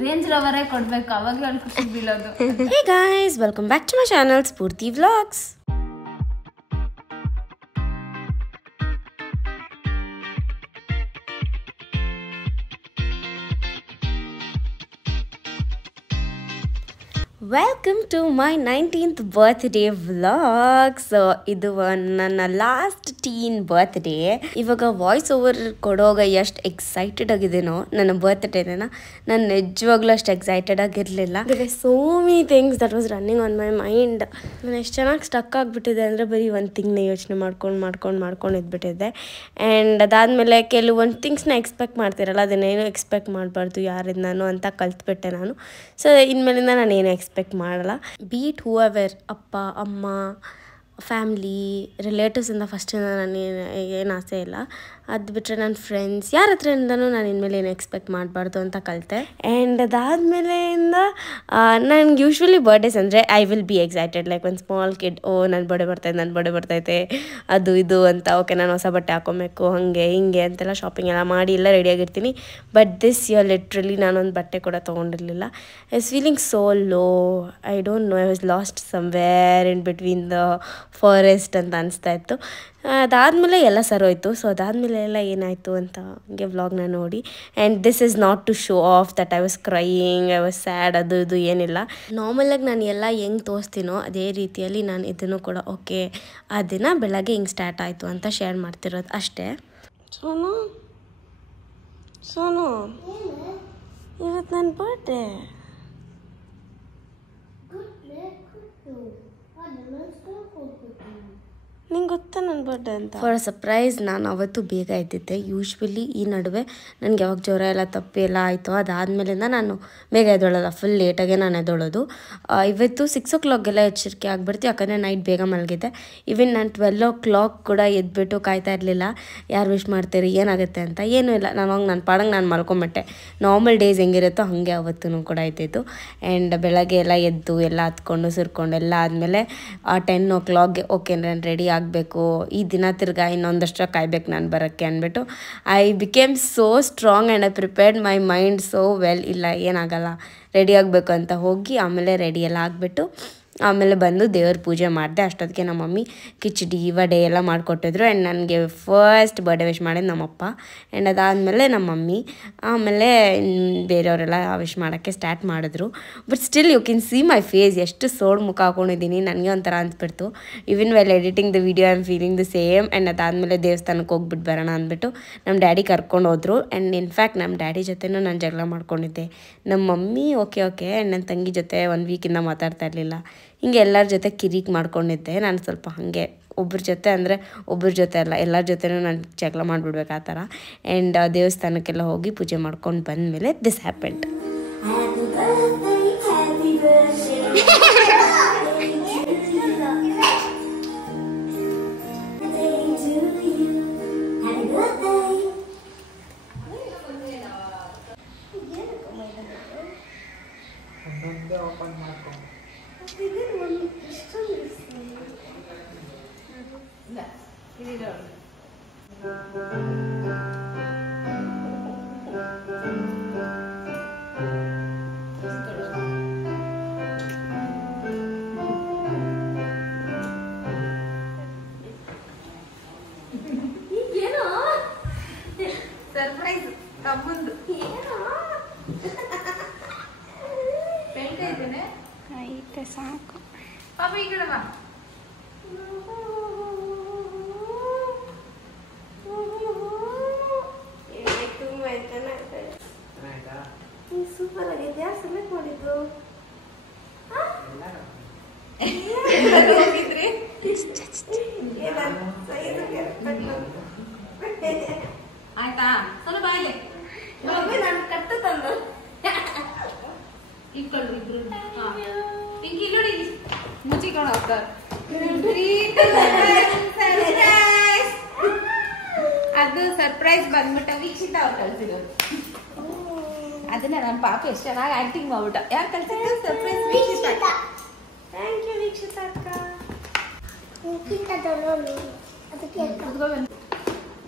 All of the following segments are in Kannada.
ರೇಂಜ್ ರೋವರೇ ಕೊಡ್ಬೇಕು, ಅವಾಗಲೇ ಅಲ್ಲಿ ಖುಷಿ ಬೀಳೋದು. Hey guys, welcome back to my channel Spurti Vlogs. Welcome to my 19th birthday vlog. So ಇದು ನನ್ನ ಲಾಸ್ಟ್ ಟೀನ್ ಬರ್ತ್ಡೇ. ಇವಾಗ ವಾಯ್ಸ್ ಓವರ್ ಕೊಡೋವಾಗ ಎಷ್ಟು ಎಕ್ಸೈಟೆಡ್ ಆಗಿದ್ದೇನೋ ನನ್ನ ಬರ್ತ್ಡೇನ, ನಾನು ನಿಜವಾಗ್ಲೂ ಅಷ್ಟು ಎಕ್ಸೈಟೆಡ್ ಆಗಿರಲಿಲ್ಲ. So many things that was running on my mind. ನಾನು ಎಷ್ಟು ಚೆನ್ನಾಗಿ ಸ್ಟಕ್ ಆಗಿಬಿಟ್ಟಿದೆ ಅಂದರೆ ಬರೀ ಒಂದು ಥಿಂಗ್ನ ಯೋಚನೆ ಮಾಡ್ಕೊಂಡು ಇದ್ಬಿಟ್ಟಿದ್ದೆ. ಆ್ಯಂಡ್ ಅದಾದಮೇಲೆ ಕೆಲವೊಂದು ಥಿಂಗ್ಸ್ನ ಎಕ್ಸ್ಪೆಕ್ಟ್ ಮಾಡ್ತಿರಲ್ಲ, ಅದನ್ನೇನು ಎಕ್ಸ್ಪೆಕ್ಟ್ ಮಾಡಬಾರ್ದು ಯಾರಿಂದನೂ ಅಂತ ಕಲ್ತ್ಬಿಟ್ಟೆ ನಾನು. ಸೊ ಇನ್ಮೇಲಿಂದ ನಾನೇನು ಎಕ್ಸ್ಪೆಕ್ಟ್ ಮಾಡಲ್ಲ. ಬೀಟ್ ಹೂಎವರ್, ಅಪ್ಪ ಅಮ್ಮ ಫ್ಯಾಮ್ಲಿ ರಿಲೇಟಿವ್ಸಿಂದ ಫಸ್ಟಿಂದ ನಾನು ಏನು ಆಸೆ ಇಲ್ಲ. ಅದು ಬಿಟ್ಟರೆ ನನ್ನ ಫ್ರೆಂಡ್ಸ್ ಯಾರ ಹತ್ರದಿಂದನೂ ನಾನು ಇನ್ಮೇಲೆ ಏನು ಎಕ್ಸ್ಪೆಕ್ಟ್ ಮಾಡಬಾರ್ದು ಅಂತ ಕಲಿತೆ. ಆ್ಯಂಡ್ ಅದಾದಮೇಲೆಯಿಂದ ನನಗೆ ಯೂಶ್ವಲಿ ಬರ್ಡೇಸ್ ಅಂದರೆ I will be excited like ಒಂದು ಸ್ಮಾಲ್ ಕಿಡ್. ನನ್ನ ಬರ್ಡೇ ಬರ್ತೈತೆ ಅದು ಇದು ಅಂತ. ಓಕೆ, ನಾನು ಹೊಸ ಬಟ್ಟೆ ಹಾಕೊಬೇಕು, ಹಾಗೆ ಹಿಂಗೆ ಅಂತೆಲ್ಲ ಶಾಪಿಂಗ್ ಎಲ್ಲ ಮಾಡಿ ಎಲ್ಲ ರೆಡಿಯಾಗಿರ್ತೀನಿ. ಬಟ್ ದಿಸ್ ಇಯರ್ ಲಿಟ್ರಲಿ ನಾನೊಂದು ಬಟ್ಟೆ ಕೂಡ ತೊಗೊಂಡಿರಲಿಲ್ಲ. I was feeling so low. I don't know, I was lost somewhere in between the forest ಅಂತ ಅನಿಸ್ತಾ ಇತ್ತು. ಅದಾದಮೇಲೆ ಎಲ್ಲ ಸರೋಯ್ತು. ಸೊ ಅದಾದಮೇಲೆ ಎಲ್ಲ ಏನಾಯಿತು ಅಂತ ಹಂಗೆ ವ್ಲಾಗ್ನ ನೋಡಿ. And this is not to show off that I was crying, I was sad, ಅದು ಇದು ಏನಿಲ್ಲ. ನಾರ್ಮಲಾಗಿ ನಾನು ಎಲ್ಲ ಹೆಂಗೆ ತೋರಿಸ್ತೀನೋ ಅದೇ ರೀತಿಯಲ್ಲಿ ನಾನು ಇದನ್ನು ಕೂಡ ಓಕೆ ಆ ದಿನ ಬೆಳಗ್ಗೆ ಹಿಂಗೆ ಸ್ಟಾರ್ಟ್ ಆಯಿತು ಅಂತ ಶೇರ್ ಮಾಡ್ತಿರೋದು ಅಷ್ಟೇ. ಸೋನು ಇವತ್ತು ನನ್ನ ಬರ್ಡೇ. ನಿಂಗೆ ಗೊತ್ತಾ ನನ್ನ ಬರ್ಡೇ ಅಂತ? ಫಾರ್ ಸರ್ಪ್ರೈಸ್ ನಾನು ಅವತ್ತು ಬೇಗ ಎದ್ದಿದ್ದೆ. ಯೂಶ್ವಲಿ ಈ ನಡುವೆ ನನಗೆ ಯಾವಾಗ ಜ್ವರ ಎಲ್ಲ ತಪ್ಪಿ ಎಲ್ಲ ಆಯಿತು ಅದಾದಮೇಲಿಂದ ನಾನು ಬೇಗ ಎದ್ದೊಳ್ಳೋಲ್ಲ, ಫುಲ್ ಲೇಟಾಗೆ ನಾನು ಎದ್ದೊಳ್ಳೋದು. ಇವತ್ತು 6 o'clockಗೆಲ್ಲ ಎಚ್ಚರಿಕೆ ಆಗಿಬಿಡ್ತು, ಯಾಕಂದರೆ ನೈಟ್ ಬೇಗ ಮಲಗಿದ್ದೆ. ಈವನ್ ನಾನು 12 o'clock ಕೂಡ ಎದ್ಬಿಟ್ಟು ಕಾಯ್ತಾ ಇರಲಿಲ್ಲ ಯಾರು ವಿಶ್ ಮಾಡ್ತೀರಿ ಏನಾಗುತ್ತೆ ಅಂತ. ಏನೂ ಇಲ್ಲ, ನಾನು ಹೋಗಿ ನನ್ನ ಪಾಡಂಗೆ ನಾನು ಮಲ್ಕೊಂಬಿಟ್ಟೆ. ನಾರ್ಮಲ್ ಡೇಸ್ ಹೆಂಗಿರುತ್ತೋ ಹಾಗೆ ಅವತ್ತೂ ಕೂಡ ಇದ್ದಿದ್ದು. ಆ್ಯಂಡ್ ಬೆಳಗ್ಗೆ ಎಲ್ಲ ಎದ್ದು ಎಲ್ಲ ಹತ್ಕೊಂಡು ಸುರ್ಕೊಂಡು ಎಲ್ಲ ಆದಮೇಲೆ 10 o'clockಗೆ ಓಕೆ ನಾನು ರೆಡಿ ಆಗಬೇಕು, ಈ ದಿನ ತಿರ್ಗಾ ಇನ್ನೊಂದಷ್ಟು ಕಾಯ್ಬೇಕು ನಾನು ಬರೋಕ್ಕೆ ಅಂದ್ಬಿಟ್ಟು I became so strong and I prepared my mind so well. ಇಲ್ಲ ಏನಾಗಲ್ಲ, ರೆಡಿ ಆಗಬೇಕು ಅಂತ ಹೋಗಿ ಆಮೇಲೆ ರೆಡಿ ಎಲ್ಲ ಆಗಿಬಿಟ್ಟು ಆಮೇಲೆ ಬಂದು ದೇವ್ರ ಪೂಜೆ ಮಾಡಿದೆ. ಅಷ್ಟೊತ್ತಿಗೆ ನಮ್ಮ ಮಮ್ಮಿ ಕಿಚಡಿ ವಡೆ ಎಲ್ಲ ಮಾಡಿಕೊಟ್ಟಿದ್ರು. ಆ್ಯಂಡ್ ನನಗೆ ಫಸ್ಟ್ ಬರ್ಡೇ ವಿಶ್ ಮಾಡಿದ್ದು ನಮ್ಮಪ್ಪ. ಆ್ಯಂಡ್ ಅದಾದಮೇಲೆ ನಮ್ಮ ಮಮ್ಮಿ, ಆಮೇಲೆ ಬೇರೆಯವರೆಲ್ಲ ವಿಶ್ ಮಾಡೋಕ್ಕೆ ಸ್ಟಾರ್ಟ್ ಮಾಡಿದ್ರು. But still you can see my face, ಎಷ್ಟು ಸೋಡು ಮುಖ ಹಾಕೊಂಡಿದ್ದೀನಿ, ನನಗೆ ಒಂಥರ ಅನ್ಸ್ಬಿಡ್ತು. Even well editing the video I am feeling the same. And ಅದಾದಮೇಲೆ ದೇವಸ್ಥಾನಕ್ಕೆ ಹೋಗ್ಬಿಟ್ಟು ಬರೋಣ ಅಂದ್ಬಿಟ್ಟು ನಮ್ಮ ಡ್ಯಾಡಿ ಕರ್ಕೊಂಡು ಹೋದ್ರು. ಆ್ಯಂಡ್ ಇನ್ಫ್ಯಾಕ್ಟ್ ನಮ್ಮ ಡ್ಯಾಡಿ ಜೊತೆನೂ ನಾನು ಜಗಳ ಮಾಡ್ಕೊಂಡಿದ್ದೆ. ನಮ್ಮ ಮಮ್ಮಿ ಓಕೆ ಆ್ಯಂಡ್ ನನ್ನ ತಂಗಿ ಜೊತೆ 1 ವೀಕಿಂದ ಮಾತಾಡ್ತಾ ಇರಲಿಲ್ಲ. ಹಿಂಗೆ ಎಲ್ಲರ ಜೊತೆ ಕಿರಿಕ್ ಮಾಡ್ಕೊಂಡಿದ್ದೆ. ನಾನು ಸ್ವಲ್ಪ ಹಾಗೆ ಒಬ್ಬರ ಜೊತೆ ಅಲ್ಲ ಎಲ್ಲರ ಜೊತೆನೂ ನಾನು ಜಗಳ ಮಾಡಿಬಿಡ್ಬೇಕು ಆ ಥರ. ಆ್ಯಂಡ್ ದೇವಸ್ಥಾನಕ್ಕೆಲ್ಲ ಹೋಗಿ ಪೂಜೆ ಮಾಡ್ಕೊಂಡು ಬಂದಮೇಲೆ ದಿಸ್ ಹ್ಯಾಪೆಂಡ್. ಸರ್ಪ್ರೈಸ್ ತಮ್ಮಂದು ಇದ್ದೇನೆ ಐತೆ ಸಾಕು. ಪಾಪ ಈ ಕಡೆ ಬಾ. ಸೂಪರ್ ಆಗಿದೆ. ಯಾರು ಸೆಲೆಕ್ಟ್ ಮಾಡಿದ್ದು? ಹೋಗಿದ್ರಿ ಆಯ್ತಾ? ಸ್ವಲ್ಪ ಬಾಯಿಲೆ ನಾನು ಕಟ್ಟು ತಂದು ಇಟ್ಕೊಳ್ಳು ಇಬ್ರು. ಪಿಂಕಿ ನೋಡಿ ಮುಚ್ಚಿಕೊಂಡು ಹೋಗ್ತಾರೆ. ಅದು ಸರ್ಪ್ರೈಸ್ ಬಂದ್ಬಿಟ್ಟು ವೀಕ್ಷಿತ ಅವ್ರು ಕಳ್ಸಿರೋದು. ಅದನ್ನ ನನ್ನ ಪಾಪ ಎಷ್ಟು ಚೆನ್ನಾಗಿ ಆಕ್ಟಿಂಗ್ ಮಾಡ್ಬಿಟ್ಟ. ಯಾರು ಕಳ್ಸಿದ್ರು? Surprise Vikshita. Thank you Vikshita ಅಕ್ಕ.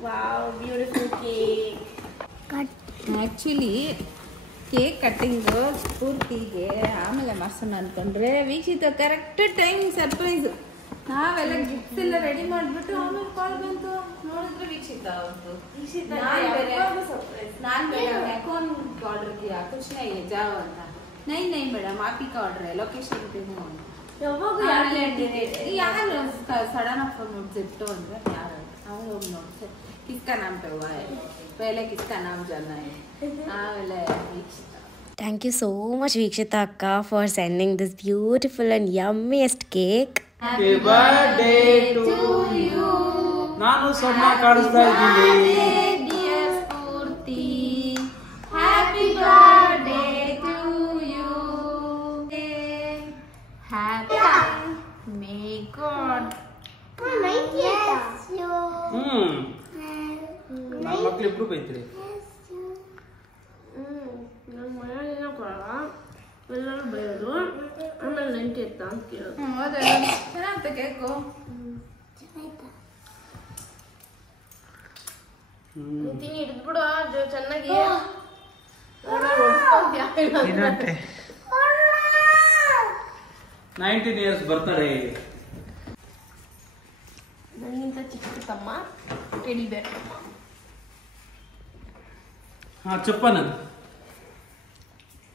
Wow beautiful cake. Actually cake cutting ಪೂರ್ತಿಗೆ ಆಮೇಲೆ ಮಾಡ್ಸೋಣ ಅನ್ಕೊಂಡ್ರೆ ವೀಕ್ಷಿತ ಕರೆಕ್ಟ್ ಟೈಮ್ ಸರ್ಪ್ರೈಸ್. ನಾವೆಲ್ಲ ಗಿಫ್ಟ್ಸ್ ಎಲ್ಲ ರೆಡಿ ಮಾಡಿಬಿಟ್ಟು ಆಮೇಲೆ ಕಾಲ್ ಬಂತು. ನೋಡಿದ್ರೆ ವೀಕ್ಷಿತ ಅವತ್ತು ನಾನು ಮೇಡಮ್ अकाउंट ऑर्डर किया कुछ नहीं है जाओ ಅಂತ. नहीं मैडम आप ही का ऑर्डर है लोकेशन पे हूँ. यार सडन ऑफ नोट ಅಂದ್ರೆ ಯಾರು ಅವನು ಹೋಗಿ ನೋಡ್ತೆ किसका नाम पे हुआ है पहले किसका नाम जानना है. ಆಮೇಲೆ ವೀಕ್ಷಿತ Thank you so much Vikshita akka for sending this beautiful and yummiest cake. Happy birthday to you. ನಾನು ಸೊಮ್ಮ ಕಾಣಿಸ್ತಾ ಇದ್ದೀನಿ. Dear Spurti, happy birthday to you. Happy may God. ನನ್ನ ಮಕ್ಳು ಇಬ್ರು ಬೈತ್ರಿ. ನನ್ನ ಮನೆಯಲ್ಲ ಕೊಡಲ್ಲ ಎಲ್ಲರೂ ಬೈಯೋದು ಆಮೇಲೆ ನೆಂಟಿ ಇತ್ತ ಅಂತ ಕೇಳೋದು. ಹೌದಾ ಚೆನ್ನಾಗುತ್ತೆ ಕೇಕು. ತಿನ್ನಿ ಹಿಡಿದ್ಬಿಡು ಚೆನ್ನಾಗಿ. 19 years ಬರ್ತಡೆ. ನನಗಿಂತ ಚಿಕ್ಕ ತಮ್ಮ ಟೆಡಿ ಬೇರ್ ತಮ್ಮ. ಹಾ ಚಪ್ಪನ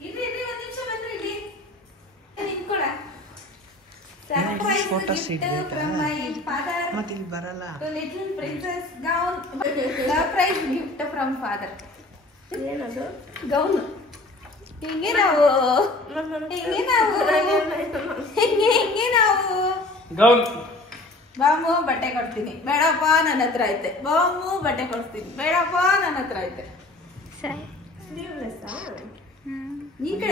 ಇದು ಒಂದು ನಿಮಿಷ ಬಂದ್ರೆ ಇಲ್ಲಿ ನಿಂತ್ಕೊಳ್ಳ. Surprise gift from my father. ಮತ್ತೆ ಇಲ್ಲಿ ಬರಲ್ಲ. To little princess gown. Surprise gift from father. ಏನದು? ಗೌನ್. ಹಿಂಗೆ ನಾವು ಗೌನ್ ಬಾಮು ಬಟ್ಟೆ ಕೊಡ್ತೀನಿ ಬೇಡಪ್ಪ ನನ್ನ ಹತ್ರ ಐತೆ. ಬಾಮು ಬಟ್ಟೆ ಕೊಡ್ತೀನಿ ಬೇಡಪ್ಪ ನನ್ನ ಹತ್ರ ಐತೆ.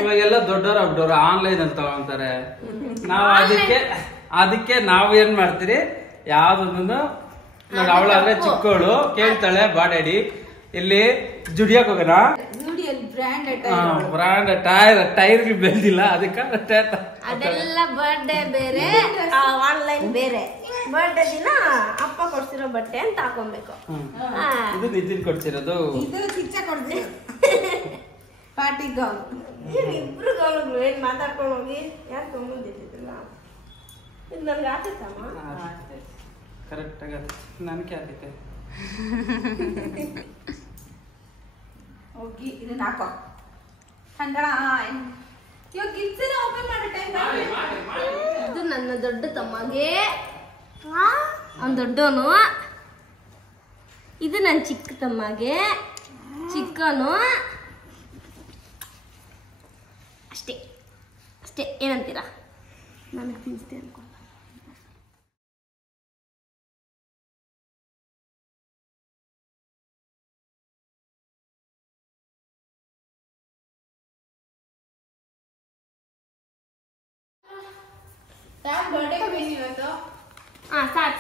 ಇವಾಗೆಲ್ಲ ದೊಡ್ಡವರು ಆನ್ಲೈನ್ ಅಲ್ಲಿ ತಗೊಂತಾರೆ. ನಾವು ಅದಕ್ಕೆ ನಾವು ಏನ್ ಮಾಡ್ತೀರಿ ಯಾವ್ದನ್ನು ಅವಳಾದ್ರೆ ಚಿಕ್ಕವಳು ಕೇಳ್ತಾಳೆ ಬಾಡಾಡಿ ಇಲ್ಲಿ ಜುಡಿಯಕ್ ಹೋಗೋಣ. ಬ್ರಾಂಡ್ ಟೈರ್ ಬೆಳೆದಿಲ್ಲ ಅದಕ್ಕೆ ಅದೆಲ್ಲ ಬರ್ಡೇ ಬೇರೆ ಆನ್ಲೈನ್ ಬೇರೆ. ಬರ್ಡೇ ದಿನ ಅಪ್ಪ ಕೊಡ್ಸಿರೋ ಬಟ್ಟೆ ಅಂತ ಹಾಕೊಬೇಕು. ಇದು ನಿತಿನ್ ಕೊಡ್ಸಿರೋದು. ಇದು ಚಿಚ್ಚ ಕೊಡ್ತೀನಿ ಪಾರ್ಟಿ ಗೌನ್. ಇಬ್ರು ಗೌನ್ಗಳು ಏನ್ ಮಾತಾಡ್ಕೊಂಡು ಹೋಗಿ ಯಾಕೆ ತಗೊಂಡಿದ್ದಿಲ್ಲ. ಇದು ನನ್ಗೆ ಆಗ್ತೈತಮ್ಮ. ಕರೆಕ್ಟ್ ಆಗತ್ತೆ ನನ್ಗೆ ಆಗೈತೆ. ಹೋಗಿ ಇದನ್ನ ಹಾಕೋ ಕಂಡಳ. ಇವಾಗ ಗಿಫ್ಟ್ಸ್ ಎಲ್ಲ ಓಪನ್ ಮಾಡೋ ಟೈಮ್. ಇದು ನನ್ನ ದೊಡ್ಡ ತಮ್ಮಗೆ, ಅವ್ನು ದೊಡ್ಡವನು. ಇದು ನನ್ನ ಚಿಕ್ಕ ತಮ್ಮಗೆ, ಚಿಕ್ಕನು. ಅಷ್ಟೇ ಅಷ್ಟೇ. ಏನಂತೀರಾ? ನನಗೆ ತಿನ್ನಿಸ್ತೆ ಅನ್ಕೊಂಡ.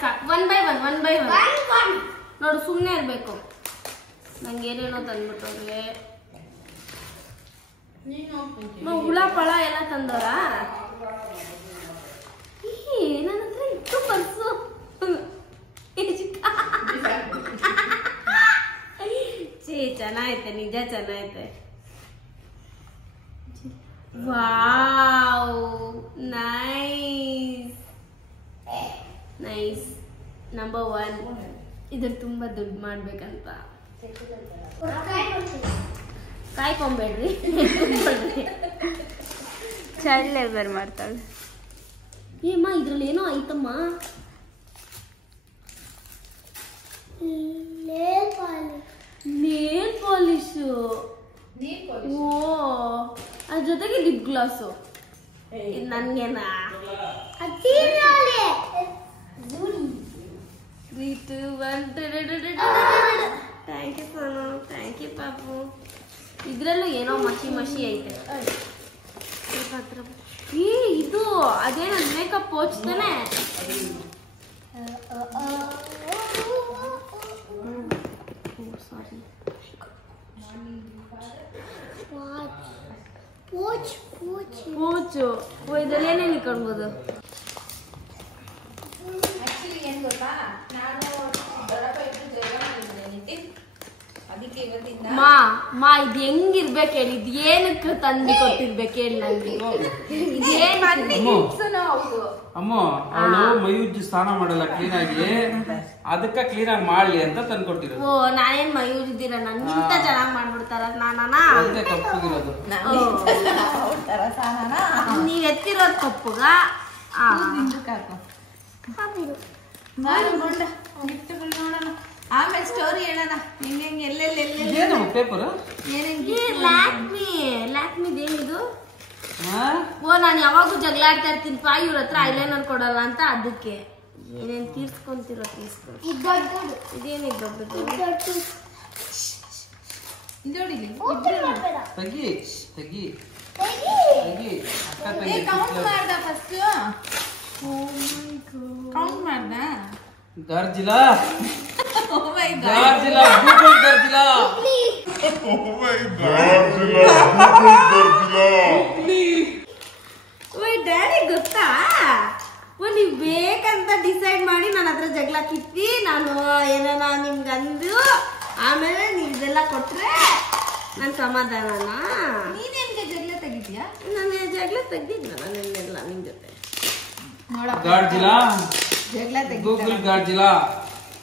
ಸಾಕು 1 by 1 ನೋಡು. ಸುಮ್ಮನೆ ಇರಬೇಕು. ನಂಗೆ ಏನೇನೋ ತಂದ್ಬಿಟ್ಟವ್ರೆ. ಹುಳ ಪಳ ಎಲ್ಲ ತಂದವರ. ನನ್ನ ಹತ್ರ ಇತ್ತು ಪರ್ಸು. ಚೆನ್ನಾಗೈತೆ, ನಿಜ ಚೆನ್ನಾಗೈತೆ. Wow nice nice. ನಂಬರ್ 1 ಇದ್ರ ತುಂಬಾ ದುಡ್ಡು ಮಾಡ್ಬೇಕಂತ ಕಾಯ್ಕೊಂಬೇಡ್ರಿ. ಚೈಲ್ಡ್ ಲೇಬರ್ ಮಾಡ್ತಾಳೆ. ಏಮ್ಮ ಇದ್ರಲ್ಲಿ ಏನೋ ಐತಮ್ಮ. Nail polish. ಓ ಅದ್ರ ಜೊತೆಗೆ ಲಿಪ್ ಗ್ಲಾಸು. ಇದು ನನ್ಗೇನಾ? 3, 2, 1. Thank you Sonu, thank you Papu. ಇದ್ರಲ್ಲೂ ಏನೋ ಮಸಿ ಐತೆ. ಇದು ಅದೇನ ಮೇಕಪ್ ಪೋಚ್ ತಾನೆ. ಸಾರಿ ಪೋಚು. ಇದರಲ್ಲಿ ಏನೇನು ಇಟ್ಕೊಳ್ಬೋದು? ಆಕ್ಚುಲಿ ಏನ್ ಗೊತ್ತಾ, ನಾನು ದೊಡ್ಡಪ್ಪ ಇಟ್ಟು ಜೈವ ಮಾಡಿದ್ದೆ ನಿತಿನ್. ಅದಕ್ಕೆ ತಿಂಡಿ ಇವತ್ತಿಂದ. ಮಾ ಇದು ಹೆಂಗಿರ್ಬೇಕು ಹೇಳಿ, ಇದು ಏನಕ್ಕೆ ತಂದು ಕೊಟ್ಟಿರ್ಬೇಕು ಹೇಳಿ ನಂಗೆ. ಅಮ್ಮ ಅವಳು ಮೈಯುಜ್ಜಿ ಸ್ನಾನ ಮಾಡಲ್ಲ ಕ್ಲೀನ್ ಆಗಿ, ಅದಕ್ಕ ಕ್ಲೀನ್ ಆಗಿ ಮಾಡ್ಲಿ ಅಂತ ತಂದ್ಕೊಟ್ಟಿರೋದು. ಓ ನಾನೇನ್ ಮಯೂರಿದ್ದೀರ, ನನ್ಗಿಂತ ಚೆನ್ನಾಗ್ ಮಾಡ್ಬಿಡ್ತಾರ ಸ್ನಾನನ. ಅದಕ್ಕೆ ಕಪ್ಪಗಿರೋದು. ನೀವ್ ಎತ್ತಿರೋದ್ ಕಪ್ಪುಗ. ಆಮೇಲೆ ಸ್ಟೋರಿ ಹೇಳೋಣ ಹೆಂಗೆ ಎಲ್ಲೆಲ್ಲಿ ಏನು ಪೇಪರ್ ಲ್ಯಾಕ್ಮಿದೇನಿದು? ಓ ನಾನು ಯಾವಾಗೂ ಜಗಳಾಡ್ತಾ ಇರ್ತೀನಿ ಪಾ ಇವ್ರ ಹತ್ರ ಐಲೈನರ್ ಕೊಡಲ್ಲ ಅಂತ, ಅದಕ್ಕೆ ಏನೇನ್ ತೀರ್ಸ್ಕೊಂತಿರೋ ಇದೇನಿದ್ ದೊಡ್ಡದು? ತೆಗಿ ತೆಗಿ ತೆಗಿ. ಕೌಂಟ್ ಮಾಡ್ದ ಫಸ್ಟ್, ಕೌಂಟ್ ಮಾಡ್ದ. ಗರ್ಜಿಲಾ ಗರ್ಜಿಲಾ ಗೂಗಲ್ ಗರ್ಜಿಲಾ. ಓಯ್ ಡ್ಯಾಡಿ ಗೊತ್ತಾ, ನೀವ್ ಬೇಕಂತ ಡಿಸೈಡ್ ಮಾಡಿ ನನ್ನ ಹತ್ರ ಜಗಳ ಕಿತ್ತಿ ನಾನು ಏನಾನ ನಿಮ್ಗಂದು ಆಮೇಲೆ ನೀವ್ ಇದೆಲ್ಲ ಕೊಟ್ರೆ ನನ್ ಸಮಾಧಾನನ. ನೀನೇನ್ಗೆ ಜಗಳ ತೆಗಿದ್ಯಾ? ನಾನು ಜಗಳ ತೆಗ್ದಿದ್ನಲ್ಲ ನಿನ್ನೆಲ್ಲ ನಿಮ್ ಜೊತೆ. ಗರ್ಜಿಲಾ ಜಗಳ ತೆಗಿ ಗೂಗಲ್ ಗರ್ಜಿಲಾ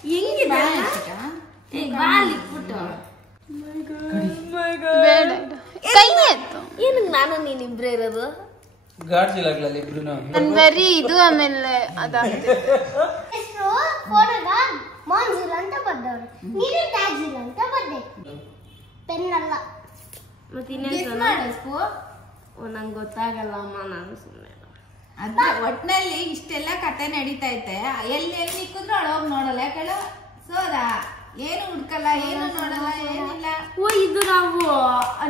ಹೆಂಗಿದೆ ಬಾಲ್ ಇಟ್ಬಿಟ್ಟು ಏನಕ್ಕೆ ನಾನು ನೀನಿಬ್ರೇ ಇರೋದು? ಗರ್ಜಿಲಾಗ್ಲಲ್ಲಿ ಇಬ್ರು ನನ್ ಬರೀ ಇದು ಆಮೇಲೆ ಮತ್ತೆ ಇನ್ನೇನ್ ನಂಗೆ ಗೊತ್ತಾಗಲ್ಲ ಅಮ್ಮ, ನಾನು ಸುಮ್ಮನೆ ಅದ ಒಟ್ನಲ್ಲಿ ಇಷ್ಟೆಲ್ಲ ಕತೆ ನಡೀತಾ ಐತೆ. ಎಲ್ಲಿ ನಿಕ್ಕಿದ್ರು ಅಳೋಗ್ ನೋಡಲ್ಲ, ಯಾಕಲ್ಲ ಸೋದ ಏನು ಹುಡ್ಕಲ್ಲ, ಏನು ನೋಡಲ್ಲ, ಏನಿಲ್ಲ. ಓ ಇದು ನಾವು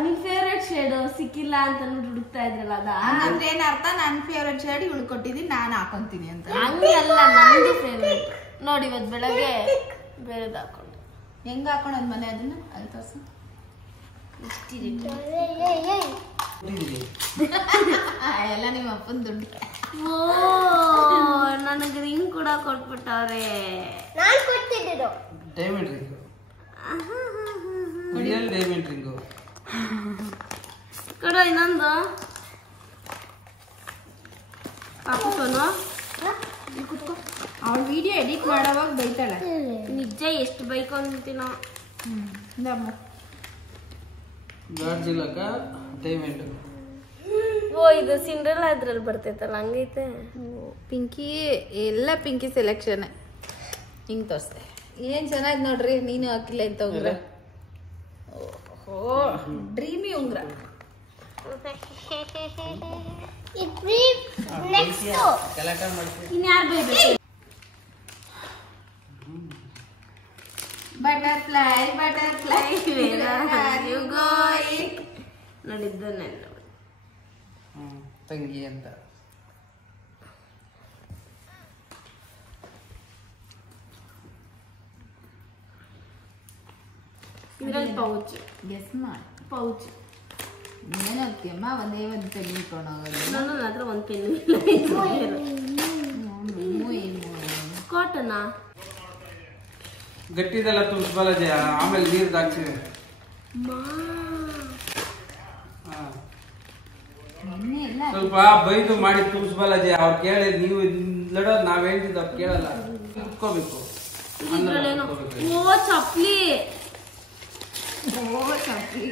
ನಿಮ್ ಫೇವ್ರೆಟ್ ಶೇಡ್ ಸಿಕ್ಕಿಲ್ಲ ಅಂತ ಹುಡುಕ್ತಾ ಇದ್ರಲ್ಲ ಅದ ಅಂದ್ರೆ ಏನ್ ಅರ್ಥ? ನನ್ ಫೇವ್ರೆಟ್ ಶೇಡ್ ಇವಳು ಕೊಟ್ಟಿದ್ದೀನಿ, ನಾನು ಹಾಕೊಂತೀನಿ ಅಂತ. ಹಂಗೆ ಅಲ್ಲ, ನಂದು ಫೇವ್ರೆಟ್. ನೋಡಿ ಇವತ್ತು ಬೆಳಗ್ಗೆ ಬೇರೆದ್ ಹಾಕೊಂಡು ಹೆಂಗ ಹಾಕೊಂಡ್ ಮನೆ ಅದನ್ನ ಅಲ್ಲಿ ತೋರ್ಸು. ಎಲ್ಲ ನಿಮ್ಮ ಅಪ್ಪನ ದುಡ್ಡು. ಓ ನನಗೆ ರಿಂಗ್ ಕೂಡ ಕೊಟ್ಬಿಟ್ಟವ್ರೆ. Diamond ring, real diamond ring. ಕೊಡು ಇನ್ನೊಂದು. ಹಾಕೋನು ಕುತ್ಕೋ. ಅವಳು ವಿಡಿಯೋ ಎಡಿಟ್ ಮಾಡೋವಾಗ ಬೈತಾಳೆ. ನಿಜ ಎಷ್ಟು ಬೈಕೊಂತೀನೋ. ಗರ್ಜಿಲಾಗ ಡೈಮಂಡ್. ಓ ಇದು ಸಿಂಡ್ರೆಲ್ಲಾ ಇದ್ರಲ್ಲಿ ಬರ್ತೈತಲ್ಲ ಹಂಗೈತೆ. ಪಿಂಕಿ ಎಲ್ಲ ಪಿಂಕಿ ಸೆಲೆಕ್ಷನ್ ಹಿಂಗ್ ತೋರಿಸ್ತೆ. ಏನ್ ಚೆನ್ನಾಗಿ ನೋಡ್ರಿ, ನೀನು ಹಾಕಿಲ್ಲ ಅಂತ ಉಂಗ್ರ. ಓಹೋ ಡ್ರೀಮಿ ಉಂಗ್ರ. ಇನ್ಯಾರು ಬೈಬೇಕು? ಬಟರ್ಫ್ಲೈ ಬಟರ್ಫ್ಲೈ ಯು ಗೋಯಿಂಗ್ ನೋಡಿದ್ದು ನನ್ನ ತಂಗಿ ಅಂತ. ಇದ್ರಲ್ಲಿ ಪೌಚ್. ಗೆಸ್ ಮಾಡಿ. ಪೌಚ್ ಏನು ಹೋಗ್ತೀಯಮ್ಮ? ಒಂದೇ ಒಂದು ಪೆನ್ ಇಟ್ಕೊಂಡು ಹೋಗೋದು. ನನ್ನ ಹತ್ರ ಒಂದು ಪೆನ್ ಕಾಟನಾ ಗಟ್ಟಿದೆಲ್ಲ ತುಂಬಿಸಬಲ್ಲ ಜಯ, ಆಮೇಲೆ ನೀರು ಹಾಕ್ಸಿದೆ. ಸ್ವಲ್ಪ ಬೈದು ಮಾಡಿ ತುಂಬಿಸಬಲ್ಲ ಜಯ. ಅವ್ರು ಕೇಳಿ ನೀವು ಲಡೋದು ನಾವ್ ಹೇಳ್ತಿದ್ದು ಅವ್ರು ಕೇಳಲ್ಲ. ಕುತ್ಕೋಬೇಕು. ಓ ಚಪ್ಲಿ. ಓ ಚಪ್ಲಿ.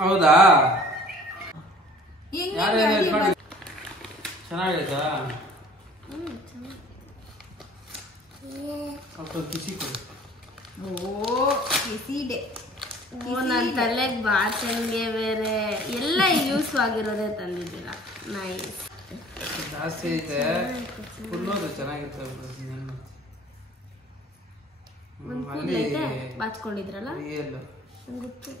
ಹೌದಾ? ಚೆನ್ನಾಗೈತಾ? ಸ್ವಲ್ಪ ಕಿಸಿ ಕೊಡು. ಓ ಕಿಸಿಡೆ. ಓ ನನ್ನ ತಲೆಗೆ ಬಾಚನ್ಗೆ ಬೇರೆ ಎಲ್ಲ ಯೂಸ್ ಆಗಿರೋದೇ ತಂದಿದ್ದೀರ. ನೈಸ್. ಜಾಸ್ತಿ ಐತೆ, ಫುಲ್ಲೋದು ಚೆನ್ನಾಗಿರ್ತವೆ. ಒಂದು ಕೂದಲೈತೆ ಬಾಚ್ಕೊಂಡಿದ್ರಲ್ಲ ರಿಯಲ್. ಗೊತ್ತು.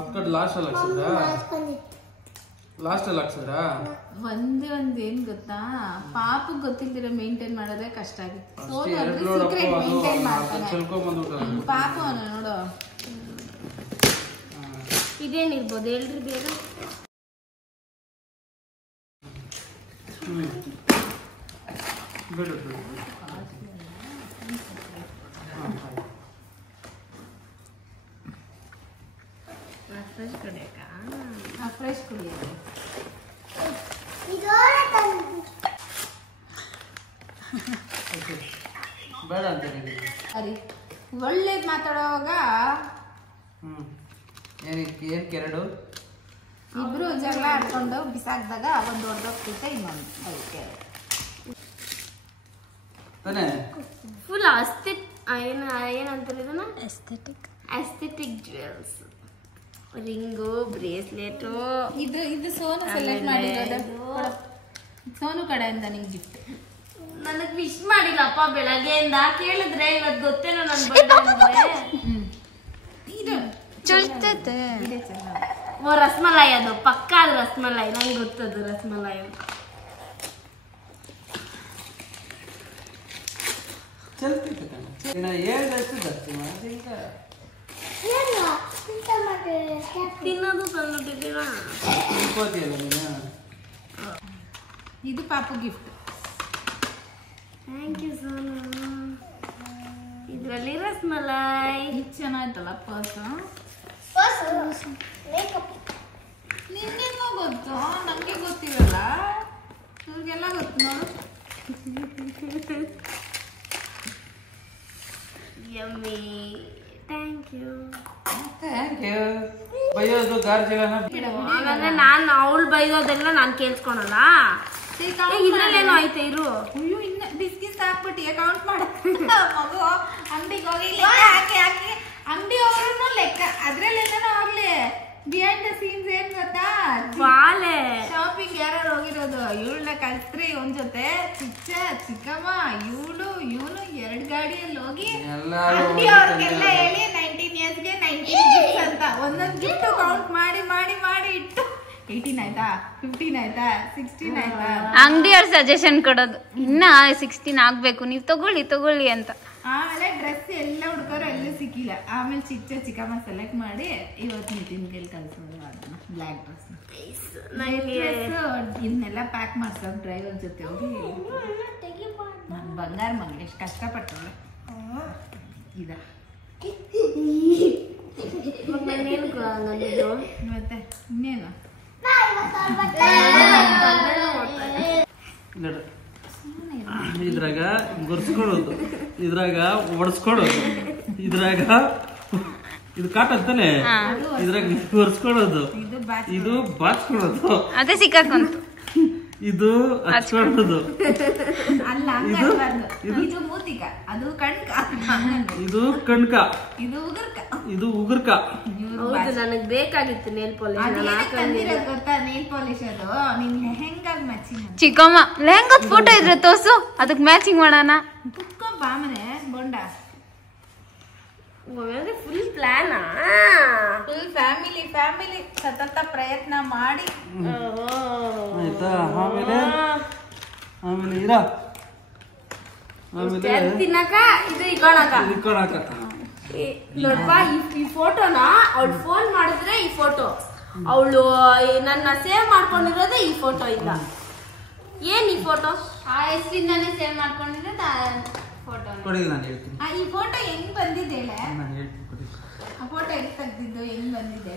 ಅಕ್ಕಡ್ ಲಾಸ್ಟ್ ಅಲ್ಲಿ ಹಾಕ್ಸಿದ್ರಾ? ಲಾಸ್ಟ್ ಅಲ್ಲಿ ಹಾಕ್ಸಿದ್ರಾ? ಒಂದೇ ಒಂದ್ ಏನ್ ಗೊತ್ತಾ, ಪಾಪ ಗೊತ್ತಿಲ್ದಿರ ಮೇಂಟೈನ್ ಮಾಡೋದೇ ಕಷ್ಟ ಆಗುತ್ತೆ. ಪಾಪ ನೋಡು. ಇದೇನಿರ್ಬೋದು ಹೇಳ್ರಿ ಬೇಗ. ಬಿಡು ಬಿಡು ಫ್ರೆಶ್ ಕುಡಿಯೋದು ಬೇಡ ಅಂತ ಸರಿ ಒಳ್ಳೇದು ಮಾತಾಡುವಾಗ ಏನಕ್ಕೆ ಎರಡು ಇಬ್ರು ಜಗಳ ಆಡ್ಕೊಂಡು ಬಿಸಾಕ್ದಾಗ ಒಂದು ಹೊಡೆದೋಗ್ತೈತೆ ಇನ್ನೊಂದು ಅದಕ್ಕೆ ತಾನೇ ಫುಲ್ ಏನಂತಾರೆ ಇದನ್ನ ಎಸ್ಥೆಟಿಕ್ ಜ್ಯುವೆಲ್ಸ್ ರಿಂಗು ಬ್ರೇಸ್ಲೆಟು ಇದು ಸೋನು ಸೆಲೆಕ್ಟ್ ಮಾಡಿರೋದು ಸೋನು ಕಡೆಯಿಂದ ನಿಂಗೆ ಗಿಫ್ಟ್ ನನಗ್ ವಿಶ್ ಮಾಡಿಲ್ಲಪ್ಪ ಬೆಳಗ್ಗೆಯಿಂದ ಕೇಳಿದ್ರೆ ಇವತ್ತು ಗೊತ್ತೇನೋ ನನ್ ಬರ್ಡೇ ಚಲ್ತೈತೆ ಓ ರಸ್ಮಲಾಯಿ ಅದು ಪಕ್ಕ ಅದು ರಸ್ಮಲಾಯಿ ನಂಗೆ ಗೊತ್ತದು ರಸ್ಮಲಾಯಿ ತಿನ್ನೋದು ತಂದ್ಬಿಟ್ಟಿದ್ದೀರಾ ಇದು ಪಾಪು ಗಿಫ್ಟ್ ಥ್ಯಾಂಕ್ ಯು ಸೋನು ಇದರಲ್ಲಿ ರಸ್ಮಲಾಯಿ ಇದು ಚೆನ್ನಾಯ್ತಲ್ಲ ಪರ್ಸ್ ನಿನ್ಗೇನೋ ಗೊತ್ತು ನಮಗೆ ಗೊತ್ತಿರಲ್ಲ ಇವ್ರಿಗೆಲ್ಲ ಗೊತ್ತು ನೋಡು ಯಮ್ಮಿ ಥ್ಯಾಂಕ್ ಯು ಬೈಯೋದು ಗಾರ್ಜಿಗಳನ್ನ ಹಾಗಾದ್ರೆ ನಾನು ಅವಳು ಬೈಯೋದೆಲ್ಲ ನಾನು ಕೇಳಿಸ್ಕೊಳಲ್ಲ ಇದ್ರಲ್ಲೇನೋ ಐತೆ ಇರು ಅಯ್ಯೋ ಇನ್ನ ಬಿಸ್ಕಿಸ್ ಹಾಕ್ಬಿಟ್ಟು ಅಕೌಂಟ್ ಮಾಡುತ್ತೆ ಮಗು ಅಂಗಡಿಗೆ ಹೋಗಿ ಹಾಕಿ ಅಂಗಡಿ ಹೋಗ್ರು ಲೆಕ್ಕ ಅದ್ರಲ್ಲೇನೋ ಆಗ್ಲಿ ಬಿಹೈಂಡ್ ದ ಸೀನ್ಸ್ ಏನ್ ಗೊತ್ತಾ ಬಾಲೆ ಶಾಪಿಂಗ್ ಯಾರು ಹೋಗಿರೋದು ಇವಳನ್ನ ಕಲ್ತ್ರಿ ಒಂದ್ ಜೊತೆ ಚಿಕ್ಕಮ್ಮ ಇವನು 2 ಗಾಡಿಯಲ್ಲಿ ಹೋಗಿ ಅಂಗಡಿ ಅವ್ರಿಗೆಲ್ಲ ಹೇಳಿ 19 ಇಯರ್ಸ್ಗೆ 19 ಗಿಫ್ಟ್ಸ್ ಅಂತ ಒಂದೊಂದು ಗಿಫ್ಟ್ ಕೌಂಟ್ ಮಾಡಿ ಇಟ್ಟು 18 ಆಯ್ತಾ 15 ಆಯ್ತಾ 16 ಆಯ್ತಾ ಅಂಗಡಿಯವ್ರ ಸಜೆಷನ್ ಕೊಡೋದು ಇನ್ನ 16 ಆಗ್ಬೇಕು ನೀವು ತಗೊಳ್ಳಿ ಅಂತ. ಆಮೇಲೆ ಡ್ರೆಸ್ ಎಲ್ಲ ಹುಡ್ಕೋರು ಎಲ್ಲೂ ಸಿಕ್ಕಿಲ್ಲ. ಆಮೇಲೆ ಚಿಕ್ಕಮ್ಮ ಸೆಲೆಕ್ಟ್ ಮಾಡಿ ಇವತ್ತು ನಿತಿನ್ ಕೈಲಿ ಕಳ್ಸೋದು ಅದನ್ನ ಬ್ಲ್ಯಾಕ್ ಡ್ರೆಸ್ ಇದನ್ನೆಲ್ಲ ಪ್ಯಾಕ್ ಮಾಡ್ಸೋದು ಡ್ರೈವರ್ ಜೊತೆ ಹೋಗಿ. ನನ್ನ ಬಂಗಾರ ಮಗ ಎಷ್ಟು ಕಷ್ಟಪಟ್ಟವಳೆ ಇದ ಮತ್ತೆ ಇನ್ನೇನು ಇದ್ರಾಗ ಗುರ್ಸ್ಕೊಳ್ಳೋದು, ಇದ್ರಾಗ ಒಡ್ಸ್ಕೊಳ್ಳೋದು, ಇದ್ರಾಗ ಇದು ಕಾಟ ಅಂತಾನೆ, ಇದ್ರಾಗ ಗುರ್ಸ್ಕೊಳ್ಳೋದು, ಇದು ಬಾಚ್ಕೊಳ್ಳೋದು, ಅದೇ ಸಿಕ್ಕಾಕಂತ ಇದು ಹಚ್ಕೊಳ್ಳೋದು, ಅಲ್ಲ ಇದು ಮೂತಿಕ, ಅದು ಕಣ್ಕ, ಇದು ಕಣ್ಕ, ಇದು ಉಗುರ್ಕ, ಇದು ಉಗುರ್ಕ. ಹೌದು, ನನಗ್ ಬೇಕಾಗಿತ್ತು ನೇಲ್ ಪಾಲಿಶ್. ಗೊತ್ತಾ ನೇಲ್ ಪಾಲಿಶ್ ಅದು ನಿನ್ ಲೆಹೆಂಗಾಗ್ ಮ್ಯಾಚಿಂಗ್. ಚಿಕ್ಕಮ್ಮ ಲೆಹಂಗಾದ ಫೋಟೋ ಇದ್ರೆ ತೋರ್ಸು, ಅದಕ್ಕೆ ಮ್ಯಾಚಿಂಗ್ ಮಾಡೋಣ. ಕುತ್ಕೋ ಬಾಮನೆ ಬೋಂಡ. ಫುಲ್ ಪ್ಲಾನ್, ಫುಲ್ ಫ್ಯಾಮಿಲಿ ಸತತ ಪ್ರಯತ್ನ ಮಾಡಿ ಆಯ್ತಾ. ಆಮೇಲೆ ಇರಾ ತಿನ್ನಕ ಇದು ಇಕ್ಕೊಳಕ ನೋಡಪ್ಪ. ಈ ಫೋಟೋನ ಅವಳು ಫೋನ್ ಮಾಡಿದ್ರೆ ಈ ಫೋಟೋ, ಅವಳು ನನ್ನ ಸೇವ್ ಮಾಡ್ಕೊಂಡಿರೋದೇ ಈ ಫೋಟೋ ಇಲ್ಲ. ಏನ್ ಈ ಫೋಟೋ? ಆ ಹೆಸರಿಂದಾನೇ ಸೇವ್ ಮಾಡ್ಕೊಂಡಿದ್ರೆ ಫೋಟೋ ಕೊಡಿ, ನಾನು ಹೇಳ್ತೀನಿ. ಈ ಫೋಟೋ ಹೆಂಗ್ ಬಂದಿದೆ? ನಾನು ಹೇಳ್ತೀನಿ ಕೊಡಿ. ಆ ಫೋಟೋ ಹೆಂಗ್ ತೆಗ್ದಿದ್ದು, ಹೆಂಗ್ ಬಂದಿದೆ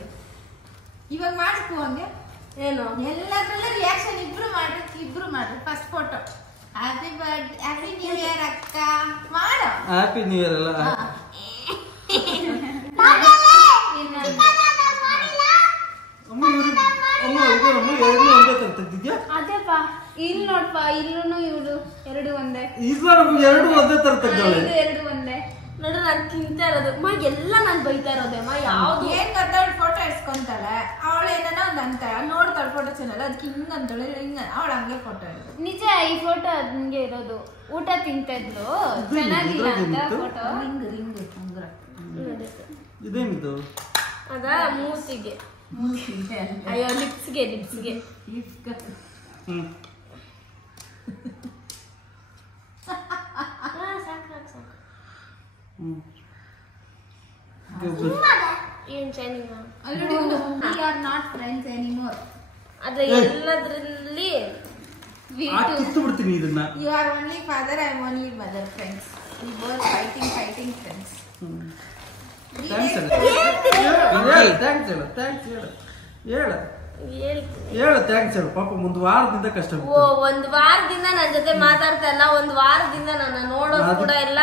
ಇವಾಗ ಮಾಡ್ಕೋ. ಹಂಗೆ ಏನು ಎಲ್ಲದ್ರಲ್ಲೂ ರಿಯಾಕ್ಷನ್ ಇಬ್ರು ಮಾಡ್ರಿ. First photo happy birthday, happy new year ಅಕ್ಕ ಮಾಡು. ಹ್ಯಾಪಿ ನ್ಯೂ ಇಯರ್ ಅಲ್ಲ, ಅದೇಪಾ. ಇಲ್ಲಿ ನೋಡ್ಪ, ಇಲ್ಲೂ ಇವ್ರು ಎರಡು ಒಂದೇ, ಎರಡು ಒಂದೇ ತರ ತೆಗ್ದಾಳೆ. ಎರಡು ಒಂದೇ ನೋಡು. ನಾನು ತಿಂತಾ ಇರೋದು ಎಲ್ಲ ನಾನು ಬೈತಾ ಇರೋದಮ್ಮ. ಯಾವ್ದು ಏನ್ ಗೊತ್ತವಳು ಫೋಟೋ ಇಡ್ಸ್ಕೊಂತಾಳೆ, ಅವಳು ಏನಾನ ಒಂದ್ ಅಂತಾಳೆ, ನೋಡ್ತಾಳೆ ಫೋಟೋ ಚೆನ್ನಾಗಿ, ಅದಕ್ಕೆ ಹಿಂಗ್ ಅಂತಾಳೆ ಹಿಂಗ, ಅವಳು ಹಂಗೆ ಫೋಟೋ ಇರೋದು. ನಿಜ. ಈ ಫೋಟೋ ಹಂಗೆ ಇರೋದು. ಊಟ ತಿಂತಾ ಇದ್ಲು, ಚೆನ್ನಾಗಿಲ್ಲ ಅಂತ ಫೋಟೋ. ರಿಂಗ್ ಉಂಗುರ ಇದೇನಿದು? ಅದ ಮೂಸಿಗೆ, ಅಯ್ಯೋ ಲಿಪ್ಸ್ಗೆ ಏನ್ chaining We are not friends anymore. ಆದ್ರೆ ಎಲ್ಲದ್ರಲ್ಲಿ ಕಿತ್ತು ಬಿಡ್ತೀನಿ ಇದನ್ನ. You are only father, I am only mother, friends. We both fighting friends. Thanks ಹೇಳು ಥ್ಯಾಂಕ್ಸ್ ಹೇಳು. ಪಾಪ ಒಂದು ವಾರದಿಂದ ಕಷ್ಟ. ಒಂದ್ ವಾರದಿಂದ ನನ್ನ ಜೊತೆ ಮಾತಾಡ್ತಾ ಇಲ್ಲ, ಒಂದ್ ವಾರದಿಂದ ನನ್ನ ನೋಡೋದು ಕೂಡ ಇಲ್ಲ,